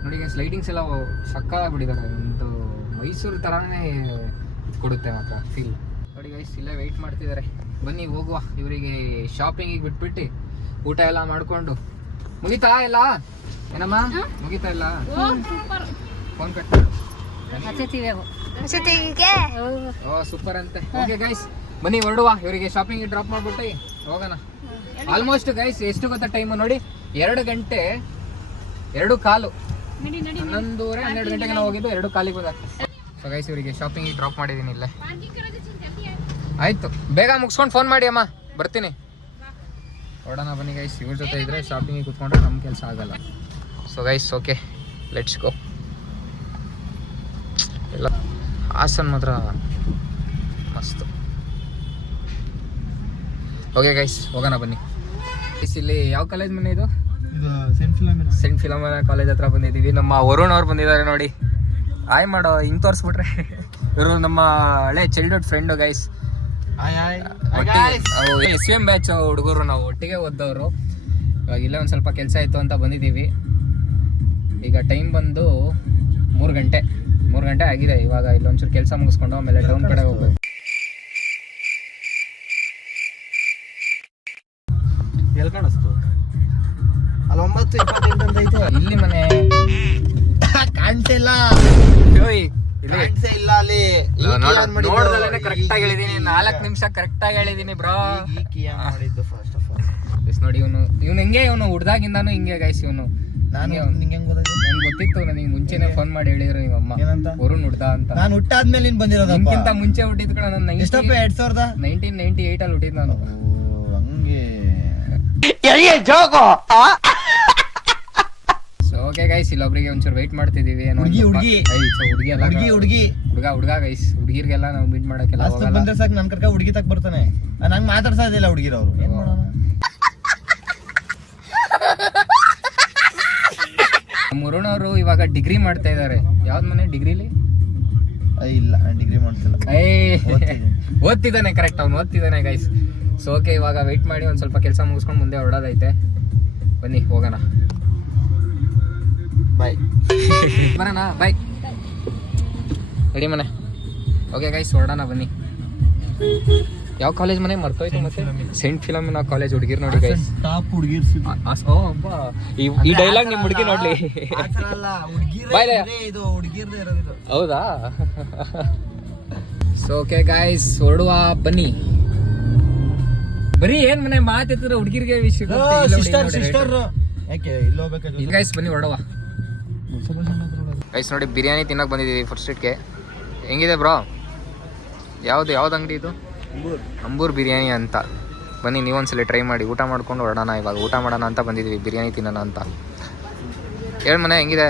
ನೋಡಿ ಗೈಸ್. ಲೈಟಿಂಗ್ಸ್ ಎಲ್ಲ ಸಕ್ಕತ್ತಾಗ್ಬಿಟ್ಟಿದ್ದಾರೆ. ಒಂದು ಮೈಸೂರು ಥರನೇ ಕೊಡುತ್ತೆ ಮಾತ್ರ ಫೀಲ್ ನೋಡಿ ಗೈಸ್. ಇಲ್ಲೇ ವೆಯ್ಟ್ ಮಾಡ್ತಿದ್ದಾರೆ. ಬನ್ನಿ ಹೋಗುವ. ಇವರಿಗೆ ಶಾಪಿಂಗಿಗೆ ಬಿಟ್ಬಿಟ್ಟು ಊಟ ಎಲ್ಲ ಮಾಡಿಕೊಂಡು ಮುಗಿತಾ ಎಲ್ಲ? ಏನಮ್ಮ ಮುಗಿತಾ ಇಲ್ಲ? ಫೋನ್ ಕಟ್ ಮಾಡು. ಓ ಸೂಪರ್ ಅಂತೆ. ಓಕೆ ಗೈಸ್, ಬನ್ನಿ ಹೊರಡುವ. ಇವರಿಗೆ ಶಾಪಿಂಗ್ ಡ್ರಾಪ್ ಮಾಡ್ಬಿಟ್ಟು ಹೋಗೋಣ. ಆಲ್ಮೋಸ್ಟ್ ಗೈಸ್ ಎಷ್ಟು ಗೊತ್ತಾ ಟೈಮು ನೋಡಿ, 2 ಗಂಟೆ 2:15, 11:30, 12 ಗಂಟೆಗೆ ನಾವು ಹೋಗಿದ್ದು. 2:15 ಬಂದ. ಸೊ ಗೈಸ್, ಇವರಿಗೆ ಶಾಪಿಂಗಿಗೆ ಡ್ರಾಪ್ ಮಾಡಿದ್ದೀನಿ ಇಲ್ಲೇ. ಆಯಿತು, ಬೇಗ ಮುಗಿಸ್ಕೊಂಡು ಫೋನ್ ಮಾಡಿ ಅಮ್ಮ, ಬರ್ತೀನಿ. ಹೊರಡೋಣ ಬನ್ನಿ ಗೈಸ್. ಇವ್ರ ಜೊತೆ ಇದ್ದರೆ ಶಾಪಿಂಗಿಗೆ ಕೂತ್ಕೊಂಡ್ರೆ ನಮ್ಮ ಕೆಲಸ ಆಗಲ್ಲ. So guys, okay let's go. ಎಲ್ಲ ಹಾಸನ್ ಮಾತ್ರ ಮಸ್ತು. ಓಕೆ ಗೈಸ್, ಹೋಗೋಣ ಬನ್ನಿ. ಇಲ್ಲಿ ಯಾವ ಕಾಲೇಜ್ ಮನೆ ಇದು? ಸೆಂಟ್ ಫಿಲೋಮಿನಾ ಕಾಲೇಜ್ ಹತ್ರ ಬಂದಿದ್ದೀವಿ. ನಮ್ಮ ವರುಣ್ ಅವ್ರು ಬಂದಿದ್ದಾರೆ ನೋಡಿ. ಆಯ್ ಮಾಡೋ, ಹಿಂಗೆ ತೋರಿಸ್ಬಿಟ್ರೆ. ಇವರು ನಮ್ಮ ಹಳೆ childhood friend guys. SVM batch ಹುಡುಗರು, ನಾವು ಒಟ್ಟಿಗೆ ಓದ್ದವರು. ಇವಾಗ ಇಲ್ಲೇ ಒಂದು ಸ್ವಲ್ಪ ಕೆಲಸ ಇತ್ತು ಅಂತ ಬಂದಿದ್ದೀವಿ. ಈಗ ಟೈಮ್ ಬಂದು 3 ಗಂಟೆ ಆಗಿದೆ. ಇವಾಗ ಇಲ್ಲೊಂಚೂರು ಕೆಲಸ ಮುಗಿಸ್ಕೊಂಡು ಆಮೇಲೆ ಟೌನ್ ಕಡೆ ಹೋಗ್ಬೇಕು. ಎಲ್ಲಿ ಕಾಣಿಸ್ತು? ಅಲ್ಲಿ 9:28 ಅಂತ ಐತೆ. ಇಲ್ಲಿ ಮನೆ ಕಾಣ್ತಿಲ್ಲ ಓಯ್ ಇಲ್ಲಿ ಕಾಣ್ಸೇ ಇಲ್ಲ ಅಲ್ಲಿ ನೋಡ್ದಲ್ಲೇ ಕರೆಕ್ಟ್ ಆಗಿ ಹೇಳಿದೀನಿ 4 ನಿಮಿಷ ಕರೆಕ್ಟ್ ಆಗಿ ಹೇಳಿದೀನಿ ಬ್ರೋ. ಮಾಡಿದ್ದು ಫಸ್ಟ್ ಆಫ್ ಆಲ್ ನೋಡಿ ಇವನು ಹೆಂಗೆ ಇವನು ಹುಡ್ದಾಗಿಂದಾನು ಹಿಂಗೆ ಗೈಸ್ ಇವನು. ನಾನು ನಿಂಗೆ ಹೆಂಗ್ ಗೊತ್ತಾಯ್ತು? ನನ್ಗೆ ಗೊತ್ತಿತ್ತು, ನನಗೆ ಮುಂಚೆನೆ ಫೋನ್ ಮಾಡಿ ಹೇಳಿದ್ರು ನಿಮ್ಮಮ್ಮ ಏನಂತ? ವರುಣ್ ಹುಡ್ದ ಅಂತ. ನಾನು ಹುಟ್ಟಾದ್ಮೇಲೆ ನೀನ್ ಬಂದಿರೋದಪ್ಪ. ನಿನ್ಕಿಂತ ಮುಂಚೆ ಹುಟ್ಟಿದ್ ಕಣ ನಾನು ಎಷ್ಟಪ್ಪ 2000? 1998 ಅಲ್ಲಿ ಹುಟ್ಟಿದ್ ನಾನು. ಹಂಗೆ ಸೊ ಓಕೆ ಗೈಸ್, ಇಲ್ಲೊಬ್ರಿಗೆ ಒಂಚೂರು ವೆಯ್ಟ್ ಮಾಡ್ತಿದೀವಿ. ಹುಡ್ಗಿ ಹುಡುಗಿ ಅಲ್ಲ, ಹುಡುಗಿ ಹುಡುಗ ಗೈಸ್. ಹುಡುಗಿರ್ಗೆಲ್ಲ ನಾವು ಮೀಟ್ ಮಾಡಕ್ಕೆಲ್ಲ ಹೋಗಲ್ಲ. ಬಂದ್ರೆ ಸಾಕು ನನ್ ಕರ್ಕ ಹುಡುಗಿ ತಕ್ ಬರ್ತಾನೆ. ನಂಗೆ ಮಾತಾಡ್ಸಾ ಇದಿಲ್ಲ ಹುಡುಗಿರವ್ರು. ಏನ್ ಮಾಡೋಣ? ಮುರುಣ್ ಅವರು ಇವಾಗ ಡಿಗ್ರಿ ಮಾಡ್ತಾ ಇದಾರೆ. ಯಾವ್ದ್ ಮನೆ ಡಿಗ್ರಿಲಿ? ಇಲ್ಲ ಡಿಗ್ರಿ ಮಾಡ್ತಿಲ್ಲ, ಓದ್ತಿದ್ದಾನೆ. ಕರೆಕ್ಟ್, ಅವ್ನು ಓದ್ತಿದ್ದಾನೆ ಗೈಸ್. ಸೊ ಓಕೆ, ಇವಾಗ ವೆಯ್ಟ್ ಮಾಡಿ ಒಂದ್ ಸ್ವಲ್ಪ ಕೆಲಸ ಮುಗಿಸ್ಕೊಂಡು ಮುಂದೆ ಹೊರಡೋದೈತೆ. ಬನ್ನಿ ಹೋಗೋಣ. ಬಾಯ್ ಬರೋಣ, ಬಾಯ್. ರೆಡಿ ಮನೆ. ಓಕೆ ಗೈಸ್, ಹೊರಡೋಣ ಬನ್ನಿ. ಯಾವ ಕಾಲೇಜ್ ಮನೆ ಮರ್ತೋಯ್ತು ಮತ್ತೆ? Saint Philomena college. ಹುಡುಗಿರ್ ನೋಡಿ ಗೈಸ್, ಟಾಪ್ ಹುಡುಗಿರ್ ಈ ಡೈಲಾಗ್ ನಿಮ್ ಹುಡುಗಿ ನೋಡ್ಲಿ. ಇದು ಹುಡುಗಿರ್ದೇ ಇರೋದು. ಹೌದಾ? ಸೊ ಓಕೆ ಗೈಸ್, ಹೊರಡುವ ಬನ್ನಿ. ಬರೀ ಏನ್ ಮನೆ ಮಾತಿದ್ರೆ ಹುಡುಗಿರ್ಗೆ ವಿಷಯ ಸಿಸ್ಟರ್ ಯಾಕೆ ಇಲ್ಲಿ ಹೋಗ್ಬೇಕು ಗೈಸ್. ಬನ್ನಿ ಹೊರಡುವ ಗೈಸ್. ನೋಡಿ ಬಿರಿಯಾನಿ ತಿನ್ನಕ್ ಬಂದಿದ್ದೀವಿ ಫಸ್ಟ್ ಸ್ಟ್ರೀಟ್ಗೆ. ಹೆಂಗಿದೆ ಬ್ರೋ? ಯಾವ್ದು ಅಂಗಡಿ ಇದು? ಅಂಬೂರ್ ಬಿರಿಯಾನಿ ಅಂತ. ಬನ್ನಿ ನೀವೊಂದ್ಸಲ ಟ್ರೈ ಮಾಡಿ. ಊಟ ಮಾಡ್ಕೊಂಡು ಹೊರಡೋಣ. ಇವಾಗ ಊಟ ಮಾಡೋಣ ಅಂತ ಬಂದಿದ್ದೀವಿ, ಬಿರಿಯಾನಿ ತಿನ್ನೋಣ ಅಂತ. ಹೇಳ ಮನೆ, ಹೆಂಗಿದೆ?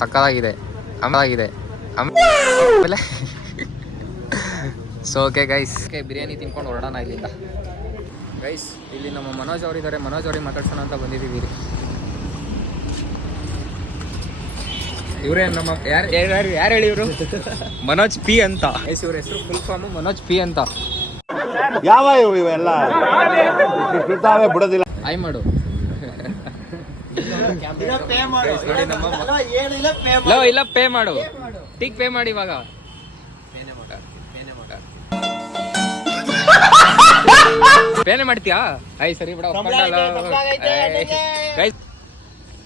ಸಕ್ಕದಾಗಿದೆ, ಆಮೇಲೆ ಸೊ ಓಕೆ ಗೈಸ್, ಬಿರಿಯಾನಿ ತಿನ್ಕೊಂಡು ಹೊರಡೋಣ ಇಲ್ಲಿಂದ. ಗೈಸ್ ಇಲ್ಲಿ ನಮ್ಮ ಮನೋಜ್ ಅವರಿದ್ದಾರೆ. ಮನೋಜ್ ಅವ್ರಿಗೆ ಮಾತಾಡ್ಸೋಣ ಅಂತ ಬಂದಿದ್ದೀವಿ. ಇವರೇ ನಮ್ಮ ಯಾರು ಹೇಳಿ ಇವರು? ಮನೋಜ್ ಪಿ ಅಂತ. ಇವ್ರ ಹೆಸರು ಫುಲ್ ಫಾರ್ಮ್ ಮನೋಜ್ ಪಿ ಅಂತ. ಯಾವ ಇವೆಲ್ಲ ಬಿಡೋದಿಲ್ಲ. ಆಯ್ ಮಾಡು. ಇಲ್ಲ ಪೇ ಮಾಡು. ಟಿಕ್ ಪೇ ಮಾಡಿ ಇವಾಗ. ಪೇನೆ ಮಾಡ್ತೀಯಾ? ಸರಿ ಬಿಡ.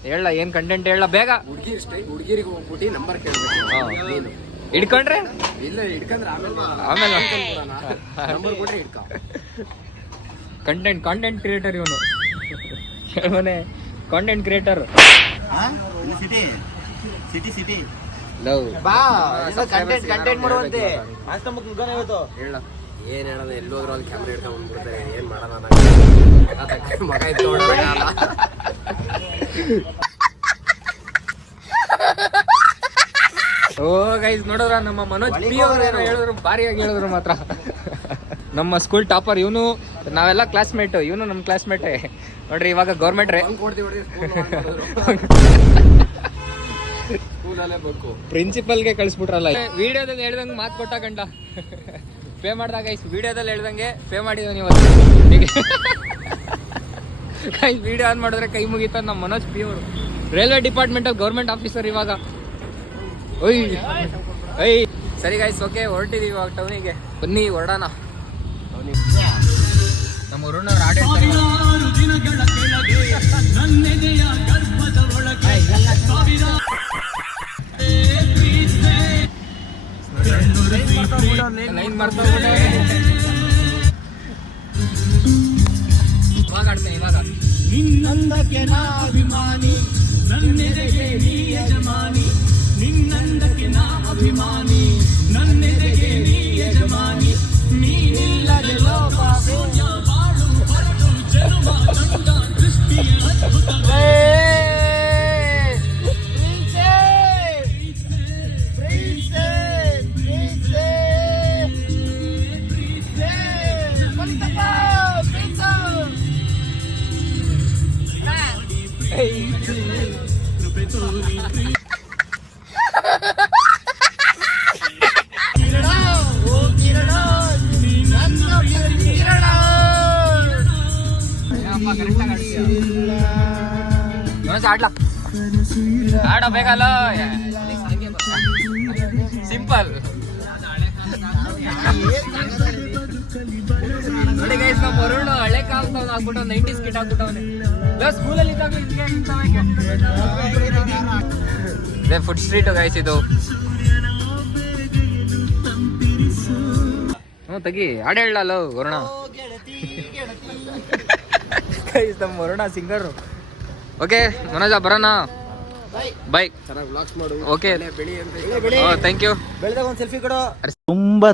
ಹೇಳ ಏನ್ ಕಂಟೆಂಟ್ ಹೇಳ ಬೇಗ. ಹುಡುಗಿರಿಗೆ ಹೋಗ್ಬಿಟ್ಟು ನಂಬರ್ ಕೇಳ್ಬೇಕು. ಹಿಡ್ಕೊಂಡ್ರೆ ಇಲ್ಲ ಹಿಡ್ಕಂದ್ರೆ ಆಮೇಲೆ ನಂಬರ್ ಕೊಟ್ರೆ ಹಿಡ್ಕ. ಕಂಟೆಂಟ್ ಕ್ರಿಯೇಟರ್ ಇವನು. ಮನೆ content creator. City love content ಮಾಡುವಂತೆ. ಹೇಳ ಏನ್ ಹೇಳೋದು? ಎಲ್ಲೋದ್ರು ಅಲ್ಲಿ ಕ್ಯಾಮ್ರಾ ಹಿಡ್ಕೊಂಡ್ ಬಂದ್ಬಿಡ್ತಾರೆ. ಏನ್ ಮಾಡೋಣ ಮಗ ಇತ್ತು. ಓ ಗೈಸ್, ನೋಡಿದ್ರ ನಮ್ಮ ಮನೋಜ್ ಪಿ ಅವ್ರು ಏನೋ ಹೇಳಿದ್ರು, ಭಾರಿಯಾಗಿ ಹೇಳಿದ್ರು ಮಾತ್ರ. ನಮ್ಮ ಸ್ಕೂಲ್ ಟಾಪರ್ ಇವನು. ನಾವೆಲ್ಲ ಕ್ಲಾಸ್ಮೇಟ್. ಇವನು ನಮ್ಮ ಕ್ಲಾಸ್ಮೇಟೇ ನೋಡ್ರಿ. ಇವಾಗ ಗೌರ್ಮೆಂಟ್ ಪ್ರಿನ್ಸಿಪಲ್ಗೆ ಕಳಿಸ್ಬಿಟ್ರಲ್ಲ. ವಿಡಿಯೋದಲ್ಲಿ ಹೇಳ್ದಂಗೆ ಮಾತು ಕೊಟ್ಟ ಗಂಟ ಪೇ ಮಾಡ್ದಾಗ ಗೈಸ್. ವಿಡಿಯೋದಲ್ಲಿ ಹೇಳ್ದಂಗೆ ಪೇ ಮಾಡಿದೀವಿ ಇವತ್ತು. ಗೈಸ್ ವಿಡಿಯೋ ಆನ್ ಮಾಡಿದ್ರೆ ಕೈ ಮುಗೀತ ನಮ್ಮ ಮನೋಜ್ ಪಿ ಅವರು. ರೈಲ್ವೆ ಡಿಪಾರ್ಟ್ಮೆಂಟ್ ಗೌರ್ಮೆಂಟ್ ಆಫೀಸರ್ ಇವಾಗ. ಓಯ್ ಸರಿ ಗೈಸ್, ಓಕೆ ಹೊರಟಿದೀವಿ ಇವಾಗ ಟೌನಿಗೆ. ಬನ್ನಿ ಹೊರಡೋಣ. ನಮ್ಮ ವರುಣವ್ರು ಆಡ ಲೈನ್ ಮರ್ತೋಗ್ಬಿಟ್ಟೆ. ಇವಾಗ ಆಡ್ತೇನೆ ಇವಾಗ. ನಿನ್ನಂದಕ್ಕೆ ನಾ ಅಭಿಮಾನಿ, ನನ್ನೆದೆಗೆ ನೀ ಯಜಮಾನಿ. ನಿನ್ನಂದಕ್ಕೆ ನಾ ಅಭಿಮಾನಿ, ನನ್ನೆದೆಗೆ ನೀ ಯಜಮಾನಿ. ನೀನಿಲ್ಲದೆ ಲೋಕ ಶೂನ್ಯ ಬಾಳು ಹೊರಟು ಜನ್ಮ ತಂದ ದೃಷ್ಟಿಯ ಅದ್ಭುತವೇ. ಆಡ್ಲಾ ಆಡ ಬೇಕಲ್ಲ. ಸಿಂಪಲ್ ನೋಡಿ ಗೈಸ್, ನಮ್ಮ ವರುಣ್ ಹಳೆ ಕಾಲದವ್ನು ಆಗ್ಬಿಟ್ಟು 90s ಕಿಟ್ ಆಗ್ಬಿಟ್ಟವನೆ. ಸ್ಕೂಲಲ್ಲಿ ಇದ್ದಾಗ ಇದೇ ಫುಡ್ ಸ್ಟ್ರೀಟು ಗೈಸ್ ಇದು. ಹ್ಞೂ ತೆಗಿ ಹಾಡು ಹೇಳಲ್ಲ ವರುಣ. ಗೈಸ್ ನಮ್ಮ ವರುಣ ಸಿಂಗರು. ಓಕೆ ಮನೋಜ ಬರೋಣ. ಬೈ. ಚೆನ್ನಾಗಿ ವ್ಲಾಗ್ಸ್ ಮಾಡು. ಓಕೆ ಬೆಳಿ ಅಂತ ಥ್ಯಾಂಕ್ ಯು. ಬೆಳೆದಾಗ ಒಂದು ಸೆಲ್ಫಿ ಕೊಡು. ತುಂಬ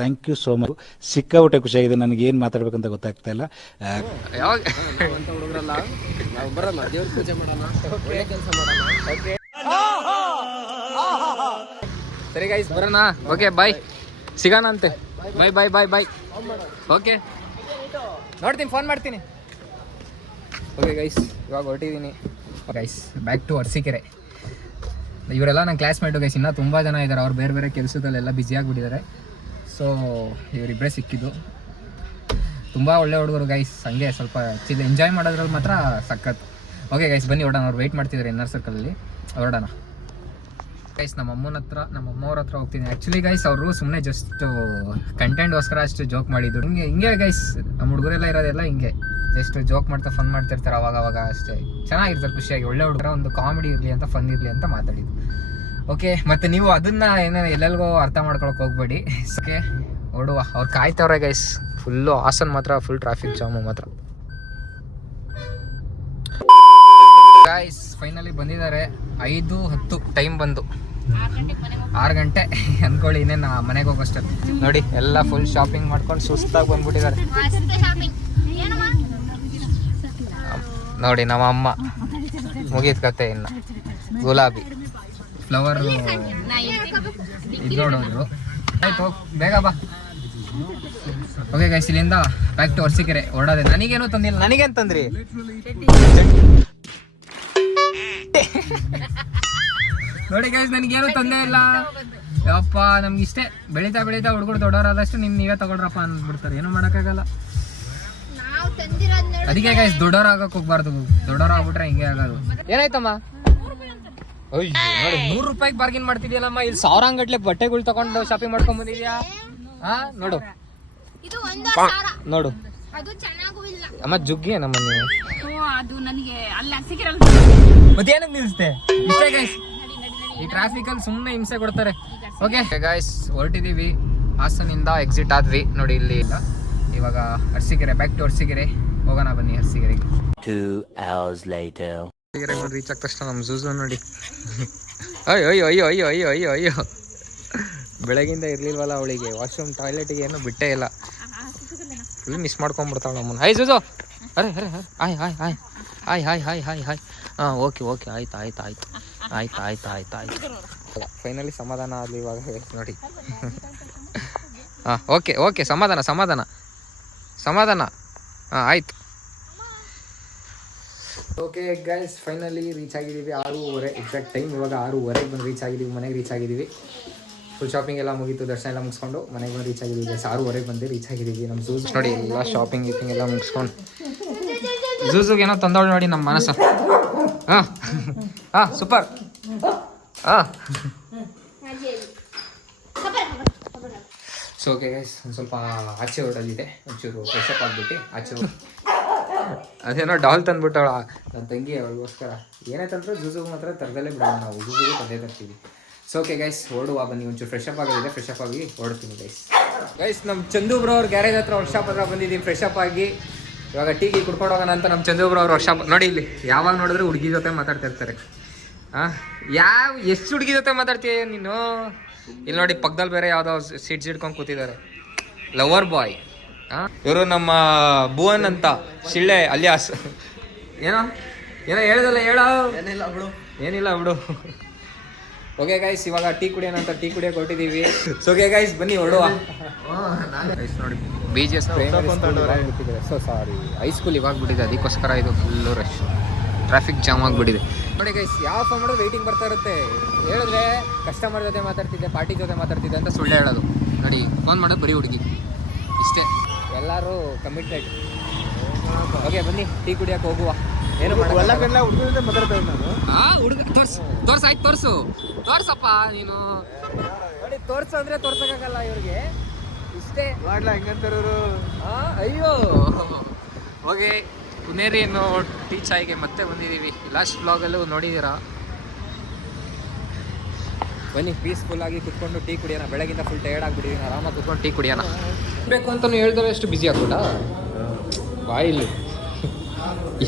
ಥ್ಯಾಂಕ್ ಯು ಸೋ ಮಚ್. ಸಿಕ್ಕಾಪಟ್ಟೆ ಖುಷಿಯಾಗಿದೆ. ನನಗೆ ಏನು ಮಾತಾಡ್ಬೇಕಂತ ಗೊತ್ತಾಗ್ತಾ ಇಲ್ಲ. ಯಾವಾಗ ಅಂತ ಹುಡುಗರಲ್ಲ, ನಾವು ಬರೋಣ, ದೇವ್ರ ಪೂಜೆ ಮಾಡೋಣ, ಒಳ್ಳೆ ಕೆಲಸ ಮಾಡೋಣ. ಸರಿ ಗೈಸ್ ಬರೋಣ. ಓಕೆ ಬಾಯ್, ಸಿಗೋಣ ಅಂತೆ. Bye bye bye bye. Okay ನೋಡ್ತೀನಿ, ಫೋನ್ ಮಾಡ್ತೀನಿ. ಓಕೆ ಗೈಸ್ ಇವಾಗ ಹೊರಟಿದ್ದೀನಿ ಗೈಸ್. Back to Arsikere. ಇವರೆಲ್ಲ ನನ್ನ ಕ್ಲಾಸ್ಮೇಟು ಗೈಸ್. ಇನ್ನೂ ತುಂಬ ಜನ ಇದ್ದಾರೆ, ಅವ್ರು ಬೇರೆ ಬೇರೆ ಕೆಲಸದಲ್ಲೆಲ್ಲ ಬ್ಯುಸಿ ಆಗಿಬಿಟ್ಟಿದ್ದಾರೆ. ಸೊ ಇವರಿಬ್ಬರೇ ಸಿಕ್ಕಿದ್ದು. ತುಂಬ ಒಳ್ಳೆ ಹುಡುಗರು ಗೈಸ್. ಹಂಗೆ ಸ್ವಲ್ಪ ಎಂಜಾಯ್ ಮಾಡೋದ್ರಲ್ಲಿ ಮಾತ್ರ ಸಖತ್. ಓಕೆ ಗೈಸ್ ಬನ್ನಿ ಹೊರಡೋಣ. ಅವ್ರು ವೆಯ್ಟ್ ಮಾಡ್ತಿದ್ದಾರೆ ಇನ್ನರ್ ಸರ್ಕಲಲ್ಲಿ, ಹೊರಡೋಣ ಗೈಸ್. ನಮ್ಮ ಅಮ್ಮವ್ರ ಹತ್ರ ಹೋಗ್ತೀನಿ. ಆ್ಯಕ್ಚುಲಿ ಗೈಸ್ ಅವರು ಸುಮ್ಮನೆ ಜಸ್ಟ್ ಕಂಟೆಂಟ್ಗೋಸ್ಕರ ಅಷ್ಟು ಜೋಕ್ ಮಾಡಿದ್ರು. ಹಿಂಗೆ ಗೈಸ್ ನಮ್ಮ ಹುಡುಗರೆಲ್ಲ ಇರೋದೆಲ್ಲ ಹಿಂಗೆ ಜಸ್ಟ್ ಜೋಕ್ ಮಾಡ್ತಾ ಫನ್ ಮಾಡ್ತಿರ್ತಾರೆ ಅವಾಗ ಅಷ್ಟೇ. ಚೆನ್ನಾಗಿರ್ತಾರೆ, ಖುಷಿಯಾಗಿ. ಒಳ್ಳೆ ಹುಡುಗರ ಒಂದು ಕಾಮಿಡಿ ಇರಲಿ ಅಂತ, ಫನ್ ಇರಲಿ ಅಂತ ಮಾತಾಡಿದ್ದು. ಓಕೆ ಮತ್ತೆ ನೀವು ಅದನ್ನ ಎಲ್ಲೆಲ್ಗೋ ಅರ್ಥ ಮಾಡ್ಕೊಳಕ್ಕೆ ಹೋಗ್ಬೇಡಿ. ಓಕೆ ಹೊಡುವ. ಅವ್ರು ಕಾಯ್ತವ್ರೆ ಗೈಸ್. ಫುಲ್ಲು ಹಾಸನ್ ಮಾತ್ರ ಫುಲ್ ಟ್ರಾಫಿಕ್ ಜಾಮು ಮಾತ್ರ. ಗೈಸ್ ಫೈನಲಿ ಬಂದಿದ್ದಾರೆ. 5:10 ಟೈಮ್ ಬಂದು 6 ಗಂಟೆ ಅಂದ್ಕೊಳ್ಳಿ. ಇನ್ನೇನು ಮನೆಗೆ ಹೋಗೋಷ್ಟೇ. ನೋಡಿ ಎಲ್ಲ ಫುಲ್ ಶಾಪಿಂಗ್ ಮಾಡ್ಕೊಂಡು ಸುಸ್ತಾಗಿ ಬಂದ್ಬಿಟ್ಟಿದ್ದಾರೆ. ನೋಡಿ ನಮ್ಮ ಅಮ್ಮ ಮುಗೀತ್ ಕತೆ. ಇನ್ನು ಗುಲಾಬಿ ಫ್ಲವರ್ ಇದು ನೋಡೋರು. ಆಯ್ತು ಬೇಗ ಬಾ. ಓಕೆ ಗೈಸ್ ಇಲ್ಲಿಂದ ಬ್ಯಾಕ್ ಟು ಅರಸೀಕೆರೆ ಹೊರಡೋದೆ. ನನಗೇನು ತಂದಿಲ್ಲ. ನನಗೇನು ತಂದ್ರಿ? ನೋಡಿ ಗೈಸ್ ನನಗೇನು ತಂದೆ ಇಲ್ಲ. ಯಪ್ಪ ನಮ್ಗೆ ಇಷ್ಟೇ. ಬೆಳೀತಾ ಹುಡುಗರು ದೊಡ್ಡವರಾದಷ್ಟು ನೀವೇ ತಗೊಳ್ರಪ್ಪ ಅಂದ್ಬಿಡ್ತಾರೆ. ಏನೂ ಮಾಡೋಕ್ಕಾಗಲ್ಲ. ಅದಕ್ಕೆ ಗೈಸ್ ದೊಡ್ಡವ್ರು ಆಗಕ್ಕೆ ಹೋಗ್ಬಾರ್ದು. ದೊಡ್ಡವ್ರು ಆಗ್ಬಿಟ್ರೆ ಹಿಂಗೆ ಆಗೋದು. ಏನಾಯ್ತಮ್ಮ? ಅಯ್ಯೋ ನೋಡಿ 100 ರೂಪಾಯಿಗೆ ಬಾರ್ಗಿನ್ ಮಾಡ್ತಿದ್ಯಲ್ಲಮ್ಮ. ಇಲ್ಲಿ 1000 ಗಟ್ಲೆ ಬಟ್ಟೆಗಳು ತಗೊಂಡು ಶಾಪಿಂಗ್ ಮಾಡ್ಕೊಂಡ್ ಬಂದಿದ್ಯಾ? ಹಾ ನೋಡು ನೋಡು ಅಮ್ಮ ಜುಗ್ಗಿ ನಮ್ಮ ನೀವು. ಮತ್ತೇನಕ್ಕೆ ನಿಲ್ಸ್ತೆ ಇಷ್ಟೇ ಗೈಸ್. ಈ ಟ್ರಾಫಿಕ್ ಅಲ್ಲಿ ಸುಮ್ಮನೆ ಹಿಂಸೆ ಕೊಡ್ತಾರೆ. ಓಕೆ ಗೈಸ್ ಹೊರಟಿದೀವಿ. ಹಾಸನಿಂದ ಎಕ್ಸಿಟ್ ಆದ್ವಿ ನೋಡಿ. ಇಲ್ಲಿ ಇಲ್ಲ ಇವಾಗ ಅರಸೀಕೆರೆ. ಬ್ಯಾಕ್ ಟು ಅರಸೀಕೆರೆ ಹೋಗೋಣ ಬನ್ನಿ. ಅರಸೀಕೆರೆಗೆ 2 hours later. ಅರಸೀಕೆರೆಗೆ ರೀಚ್ ಆದ ತಕ್ಷಣ ನಮ್ಮ ಜೂಜು ನೋಡಿ. ಅಯ್ಯೋ ಬೆಳಗಿಂದ ಇರ್ಲಿಲ್ವಲ್ಲ ಅವಳಿಗೆ. ವಾಶ್ರೂಮ್ ಟಾಯ್ಲೆಟಿಗೆ ಏನೂ ಬಿಟ್ಟೇ ಇಲ್ಲ. ಫುಲ್ ಮಿಸ್ ಮಾಡ್ಕೊಂಡ್ಬಿಡ್ತಾಳೆ ನಮ್ಮನ್ನು. ಹಾಯ್ ಜೂಜು. ಅರೆ ಹಾಯ್. ಹಾಂ ಓಕೆ ಆಯ್ತು. ಫೈನಲಿ ಸಮಾಧಾನ ಆಗಲಿ ಇವಾಗ ನೋಡಿ. ಹಾಂ ಓಕೆ ಸಮಾಧಾನ. ಹಾಂ ಆಯಿತು. ಓಕೆ ಗೈಸ್ ಫೈನಲಿ ರೀಚ್ ಆಗಿದ್ದೀವಿ. 6:30 ಎಕ್ಸಾಕ್ಟ್ ಟೈಮ್. ಇವಾಗ 6:30 ಬಂದು ರೀಚ್ ಆಗಿದ್ದೀವಿ. ಮನೆಗೆ ರೀಚ್ ಆಗಿದ್ದೀವಿ. ಫುಲ್ ಶಾಪಿಂಗ್ ಎಲ್ಲ ಮುಗೀತು. ದರ್ಶನ ಎಲ್ಲ ಮುಗಿಸ್ಕೊಂಡು ಮನೆಗೆ ಬಂದು ರೀಚ್ ಆಗಿದ್ದೀವಿ ಗೈಸ್. 6:30 ಬಂದು ರೀಚ್ ಆಗಿದ್ದೀವಿ. ನಮ್ಮ ಜೂಸ್ ನೋಡಿ ಎಲ್ಲ ಶಾಪಿಂಗ್ ಎಲ್ಲ ಮುಗಿಸ್ಕೊಂಡು. ಜೂಸುಗೆ ಏನೋ ತಂದವಳು ನೋಡಿ ನಮ್ಮ ಮನಸ್ಸು. ಹಾಂ ಸೂಪರ್. ಸೊ ಓಕೆ ಗೈಸ್ ಒಂದು ಸ್ವಲ್ಪ ಆಚೆ ಹೊರಡಲಿದೆ. ಒಂಚೂರು ಫ್ರೆಶಪ್ ಆಗಿಬಿಟ್ಟು ಆಚೆ ಅದೇನೋ ಡಾಲ್ ತಂದ್ಬಿಟ್ಟವಳ ನನ್ನ ತಂಗಿ. ಅವಳಿಗೋಸ್ಕರ ಏನೇ ತಂದರೂ ಜೂಸುಗೂ ಮಾತ್ರ ತರದಲ್ಲೇ ಬಿಡೋಣ ನಾವು. ಜೂಸುಗೂ ತಂದೇ ತರ್ತೀವಿ. ಸೊ ಓಕೆ ಗೈಸ್ ಹೊರಡುವ ಬನ್ನಿ. ಒಂಚೂರು ಫ್ರೆಶಪ್ ಆಗೋದಿದೆ. ಫ್ರೆಶಪ್ ಆಗಿ ಹೊರಡ್ತೀನಿ ಗೈಸ್. ನಮ್ಮ ಚಂದು ಬ್ರೋ ಅವ್ರ ಗ್ಯಾರೇಜ್ ಹತ್ರ ವರ್ಕ್ಶಾಪ್ ಹತ್ರ ಬಂದಿದ್ದೀವಿ ಫ್ರೆಶಪ್ ಆಗಿ. ಇವಾಗ ಟೀಗೆ ಕುಡ್ಕೊಂಡು ಹೋಗೋಣ ಅಂತ ನಮ್ಮ ಚಂದು ಬ್ರೋ ಅವ್ರ ವರ್ಕ್ಶಾಪ್. ನೋಡಿ ಇಲ್ಲಿ ಯಾವಾಗ ನೋಡಿದ್ರೆ ಹುಡುಗಿ ಜೊತೆ ಮಾತಾಡ್ತಾ ಇರ್ತಾರೆ. ಎಷ್ಟು ಹುಡುಗಿ ಜೊತೆ ಮಾತಾಡ್ತೀಯ ನೀನು? ಇಲ್ಲಿ ನೋಡಿ ಪಕ್ಕದಲ್ಲಿ ಬೇರೆ ಯಾವುದೋ ಸೀಟ್ಸ್ ಹಿಡ್ಕೊಂಡು ಕೂತಿದ್ದಾರೆ. Lover boy. ಇವರು ನಮ್ಮ ಭುವನ್ ಅಂತ ಶಿಳ್ಳೆ ಅಲಿಯಾಸ್. ಏನೋ ಹೇಳ್ದಲ್ಲ ಏನಿಲ್ಲ ಬಿಡು. ಓಕೆ ಗೈಸ್ ಇವಾಗ ಟೀ ಕುಡಿಯೋಣ ಅಂತ ಟೀ ಕುಡಿಯೋಕೆ ಹೊರಟಿದ್ದೀವಿ. ಸೊ ಓಕೆ ಗೈಸ್ ಬನ್ನಿ ಹೊರಡುವ. ನೋಡಿ BGS ಸೊ ಸಾರಿ ಹೈಸ್ಕೂಲ್ ಇವಾಗ ಬಿಟ್ಟಿದೆ. ಅದಕ್ಕೋಸ್ಕರ ಇದು ಫುಲ್ಲು ರಶ್. ಟ್ರಾಫಿಕ್ ಜಾಮ್ ಆಗಿಬಿಟ್ಟಿದೆ ನೋಡಿ ಗೈಸ್. ಯಾವ ಫೋನ್ ಮಾಡೋದು ವೆಯ್ಟಿಂಗ್ ಬರ್ತಾ ಇರುತ್ತೆ. ಹೇಳಿದ್ರೆ ಕಸ್ಟಮರ್ ಜೊತೆ ಮಾತಾಡ್ತಿದ್ದೆ, ಪಾರ್ಟಿ ಜೊತೆ ಮಾತಾಡ್ತಿದ್ದೆ ಅಂತ ಸುಳ್ಳು ಹೇಳೋದು. ನೋಡಿ ಫೋನ್ ಮಾಡೋದು ಬರೀ ಹುಡುಗಿ ಇಷ್ಟೇ. ಎಲ್ಲರೂ ಕಮಿಟೆಡ್. ಓಕೆ ಬನ್ನಿ ಟೀ ಕುಡಿಯೋಕೆ ಹೋಗುವ. ಏನು ಹುಡುಗ ತೋರ್ಸಪ್ಪ ನೀನು. ನೋಡಿ ತೋರ್ಸು ಅಂದರೆ ತೋರ್ಸೋಕ್ಕಾಗಲ್ಲ ಇವ್ರಿಗೆ. ಇಷ್ಟೇ ಮಾಡ್ಲಾ ಹೆಂಗಂತಾರವರು. ಅಯ್ಯೋ ಓಕೆ ಪುನೇರಿ ಅನ್ನೋ ಟೀ ಚಾಯ್ಗೆ ಮತ್ತೆ ಬಂದಿದ್ದೀವಿ. ಲಾಸ್ಟ್ ವ್ಲಾಗಲ್ಲೂ ನೋಡಿದ್ದೀರಾ. ಬನ್ನಿ ಪೀಸ್ಫುಲ್ಲಾಗಿ ಕುತ್ಕೊಂಡು ಟೀ ಕುಡಿಯೋಣ. ಬೆಳಗಿಂದ ಫುಲ್ ಟಯರ್ಡ್ ಆಗಿಬಿಟ್ಟಿದ್ದೀನಿ, ಆರಾಮಾಗಿ ಕುತ್ಕೊಂಡು ಟೀ ಕುಡಿಯೋಣ. ಬೇಕು ಅಂತ ಹೇಳಿದ್ರೆ ಎಷ್ಟು ಬ್ಯುಸಿ ಆಗ್ಬಿಟ್ಟಾ ಬಾಯಿಲಿ.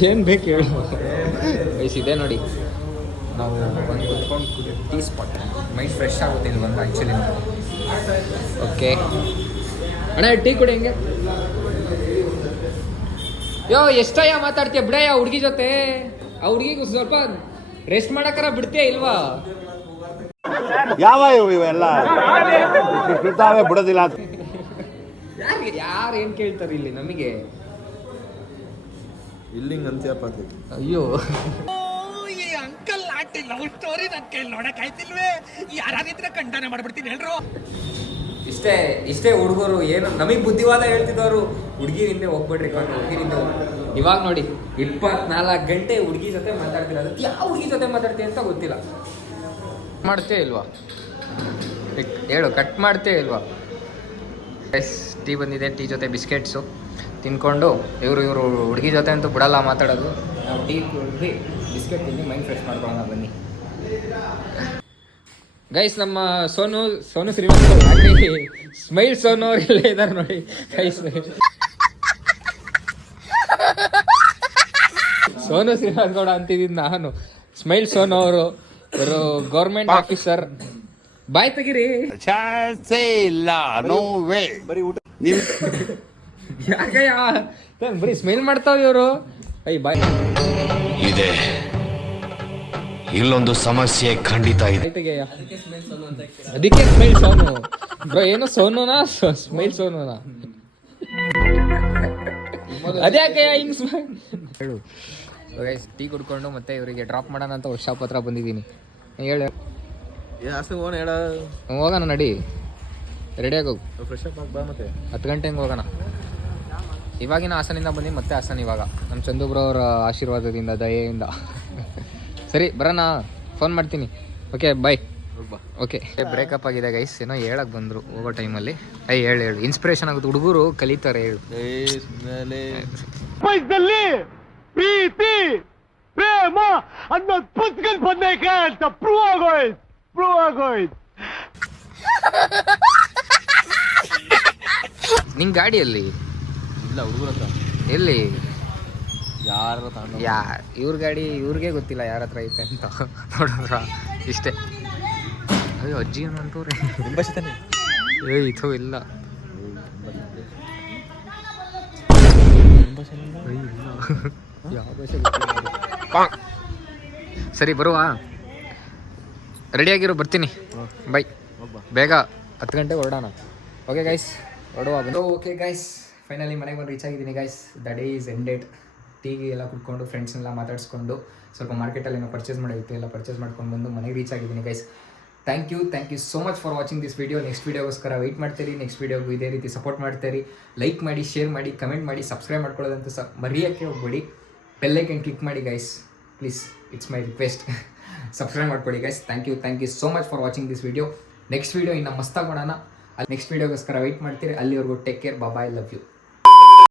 ಏನು ಬೇಕು ಹೇಳು ಇದೆ ನೋಡಿ. ನಾವು ಬಂದು ಕುತ್ಕೊಂಡು ಟೀ ಸ್ಪಾಟ್, ಮೈಂಡ್ ಫ್ರೆಶ್ ಆಗುತ್ತೆ ಇಲ್ಲಿ ಬಂದು ಆ್ಯಕ್ಚುಲಿ. ಓಕೆ ಅಣ್ಣ ಟೀ ಕುಡಿ ಹೆಂಗೆ? ಯೋ ಎಷ್ಟಯ್ಯ ಮಾತಾಡ್ತೀಯ ಬಿಡಯ್ಯ ಹುಡುಗಿ ಜೊತೆ. ಆ ಹುಡುಗಿಗೂ ಸ್ವಲ್ಪ ರೆಸ್ಟ್ ಮಾಡಕ್ಕಾರ ಬಿಡ್ತೀಯ ಇಲ್ವಾ? ಯಾವ ಇವೆಲ್ಲ ಬಿಡೋದಿಲ್ಲ. ಯಾರು ಏನು ಕೇಳ್ತಾರೆ ಇಲ್ಲಿ ನಮಗೆ? ಇಲ್ಲಿಂಗ್ ಅಂತ್ಯಪ್ಪ. ಅಯ್ಯೋ ಅಂಕಲ್ ಆಂಟಿ ಲವ್ ಸ್ಟೋರಿ ನನ್ನ ಕೈಲಿ ನೋಡಕ್ಕಾಯ್ತಿಲ್ವೇ? ಯಾರಾಗಿದ್ರೆ ಖಂಡನೆ ಮಾಡ್ಬಿಡ್ತೀನಿ ಹೇಳ್ರು. ಇಷ್ಟೇ ಹುಡುಗರು ಏನು ನಮಗೆ ಬುದ್ಧಿವಾದ ಹೇಳ್ತಿದ್ದವರು. ಹುಡುಗಿರ ಹಿಂದೆ ಹೋಗ್ಬಿಡ್ರಿ ಕಣ್ಣು, ಹುಡುಗಿರ ಹಿಂದೆ ಇವಾಗ ನೋಡಿ 24 ಗಂಟೆ ಹುಡುಗಿ ಜೊತೆ ಮಾತಾಡ್ತಿಲ್ಲ. ಅದಕ್ಕೆ ಯಾವ ಹುಡುಗಿ ಜೊತೆ ಮಾತಾಡ್ತೀವಿ ಅಂತ ಗೊತ್ತಿಲ್ಲ. ಮಾಡ್ತೇ ಇಲ್ವಾ ಹೇಳು? ಕಟ್ ಮಾಡ್ತೇ ಇಲ್ವಾ? ಟೀ ಬಂದಿದೆ, ಟೀ ಜೊತೆ ಬಿಸ್ಕೆಟ್ಸು ತಿನ್ಕೊಂಡು ಇವರು ಹುಡುಗಿ ಜೊತೆ ಅಂತೂ ಬಿಡಲ್ಲ ಮಾತಾಡೋದು. ನಾವು ಟೀ ಕುಡಿದು ಬಿಸ್ಕೆಟ್ ತಿಂದು ಮೈಂಡ್ ಫ್ರೆಶ್ ಮಾಡ್ಕೊಳ್ಳೋಣ ಬನ್ನಿ ಗೈಸ್. ನಮ್ಮ ಸೋನು ಶ್ರೀನಿವಾಸ್ ಸ್ಮೈಲ್ ಸೋನು ಅವ್ರು ಇಲ್ಲೇ ಇದ್ದಾರೆ ನೋಡಿ ಗೈಸ್. ಸೋನು ಶ್ರೀನಿವಾಸ್ ಗೌಡ ಅಂತಿದ್ದೀನಿ ನಾನು. ಸ್ಮೈಲ್ ಸೋನು ಅವರು ಗೌರ್ಮೆಂಟ್ ಆಫೀಸರ್. ಬಾಯ್ ತೆಗಿರಿ. ಯಾಕಯ್ಯ ಬರೀ ಸ್ಮೈಲ್ ಮಾಡ್ತಾವ ಇವರು. ಬಾಯ್ ಇದೆ. ಇಲ್ಲೊಂದು ಸಮಸ್ಯೆ ಖಂಡಿತ ಇದೆ. ಅದಕ್ಕೆ ಸ್ಮೈಲ್ ಸೋನು ಬ್ರೋ. ಏನು ಸೋನುನಾ ಸ್ಮೈಲ್ ಸೋನುನಾ? ಅದ್ಯಾಕಯ್ಯ ಹಿಂಗ್ ಹೇಳು. ಟೀ ಕುಡ್ಕೊಂಡು ಮತ್ತೆ ಇವರಿಗೆ ಡ್ರಾಪ್ ಮಾಡೋಣ ಅಂತ ಶಾಪ್ ಹತ್ರ ಬಂದಿದ್ದೀನಿ. ಹೇಳು ಹೋಗೋಣ ನಡಿ, ರೆಡಿಯಾಗಿ ಹೋಗು. ಫ್ರೆಶ್ ಅಪ್ ಬಾ ಮತ್ತೆ 10 ಗಂಟೆ ಹಂಗೆ ಹೋಗೋಣ. ಇವಾಗಿನ ಹಾಸನಿಂದ ಬಂದು ಮತ್ತೆ ಹಾಸನ ಇವಾಗ ನಮ್ಮ ಚಂದುಬ್ರ ಅವರ ಆಶೀರ್ವಾದದಿಂದ ದಯೆಯಿಂದ. ಸರಿ ಬರೋಣ, ಫೋನ್ ಮಾಡ್ತೀನಿ. Okay bye. ಓಕೆ ಬ್ರೇಕಪ್ ಆಗಿದೆ ಗೈಸ್. ಏನೋ ಹೇಳಕ್ ಬಂದರು ಹೋಗೋ ಟೈಮಲ್ಲಿ. ಹೇಳು ಇನ್ಸ್ಪಿರೇಷನ್ ಆಗುತ್ತೆ, ಹುಡುಗರು ಕಲಿತಾರೆ. ಹೇಳು. ಪ್ರೀತಿ ಪ್ರೇಮ ಅನ್ನೋದು ಪುಸ್ತಕ ಬಂದೈತೆ ಅಂತ ಪ್ರೂವ್ ಆಗೋಯ್ತು. ನಿಂಗೆ ಗಾಡಿಯಲ್ಲಿ ಇಲ್ಲ ಹುಡುಗರ ಹತ್ರ ಎಲ್ಲಿ ಯಾರ ಇವ್ರ ಗಾಡಿ ಇವ್ರಿಗೆ ಗೊತ್ತಿಲ್ಲ ಯಾರ ಹತ್ರ ಐತೆ ಅಂತ ನೋಡಿದ್ರ ಇಷ್ಟೇ. ಅಯ್ಯೋ ಅಜ್ಜಿ ಏನು ಅಂತವ್ರೆ. ಇದು ಇಲ್ಲ ಯಾವ ಭಾಷೆ ಗೊತ್ತಿಲ್ಲ. ಸರಿ ಬರುವ, ರೆಡಿಯಾಗಿರೋ, ಬರ್ತೀನಿ. ಬೈ. ಬೇಗ 10 ಗಂಟೆಗೆ ಹೊರಡೋಣ. ಓಕೆ ಗೈಸ್ ಹೊರಡುವ. ಓಕೆ ಗೈಸ್ ಫೈನಲಿ ಮನೆಗೆ ಬಂದು ರೀಚ್ ಆಗಿದ್ದೀನಿ guys. The day is ended. ಟೀಗೆ ಎಲ್ಲ ಕುತ್ಕೊಂಡು ಫ್ರೆಂಡ್ಸ್ನೆಲ್ಲ ಮಾತಾಡಿಸ್ಕೊಂಡು ಸ್ವಲ್ಪ ಮಾರ್ಕೆಟಲ್ಲಿ ಏನೋ ಪರ್ಚೇಸ್ ಮಾಡಿತ್ತು, ಎಲ್ಲ ಪರ್ಚೇಸ್ ಮಾಡ್ಕೊಂಡು ಬಂದು ಮನೆಗೆ ರೀಚ್ ಆಗಿದ್ದೀನಿ guys. Thank you so much for watching this video. Next ವೀಡಿಯೋಗೋಸ್ಕರ ವೆಯ್ಟ್ ಮಾಡ್ತೀರಿ. ನೆಕ್ಸ್ಟ್ ವೀಡಿಯೋಗೂ ಇದೇ ರೀತಿ ಸಪೋರ್ಟ್ ಮಾಡ್ತೀರಿ. ಲೈಕ್ ಮಾಡಿ, ಶೇರ್ ಮಾಡಿ, ಕಮೆಂಟ್ ಮಾಡಿ, ಸಬ್ಸ್ಕ್ರೈಬ್ ಮಾಡ್ಕೊಳ್ಳೋದಂತೂ ಮರೆಯೋಕ್ಕೆ ಹೋಗ್ಬೇಡಿ. ಬೆಲ್ಲೈಕನ್ ಕ್ಲಿಕ್ ಮಾಡಿ guys please, it's my request. Subscribe ಮಾಡ್ಕೊಳ್ಳಿ guys. Thank you so much for watching this video. Next video ಇನ್ನು ಮಸ್ತಾಗಿ ಮಾಡೋಣ. ನೆಕ್ಸ್ಟ್ ವೀಡಿಯೋಗೋಸ್ಕರ ವೆಯ್ಟ್ ಮಾಡ್ತೀರಿ. ಅಲ್ಲಿವರೆಗೂ take care, bye, love you.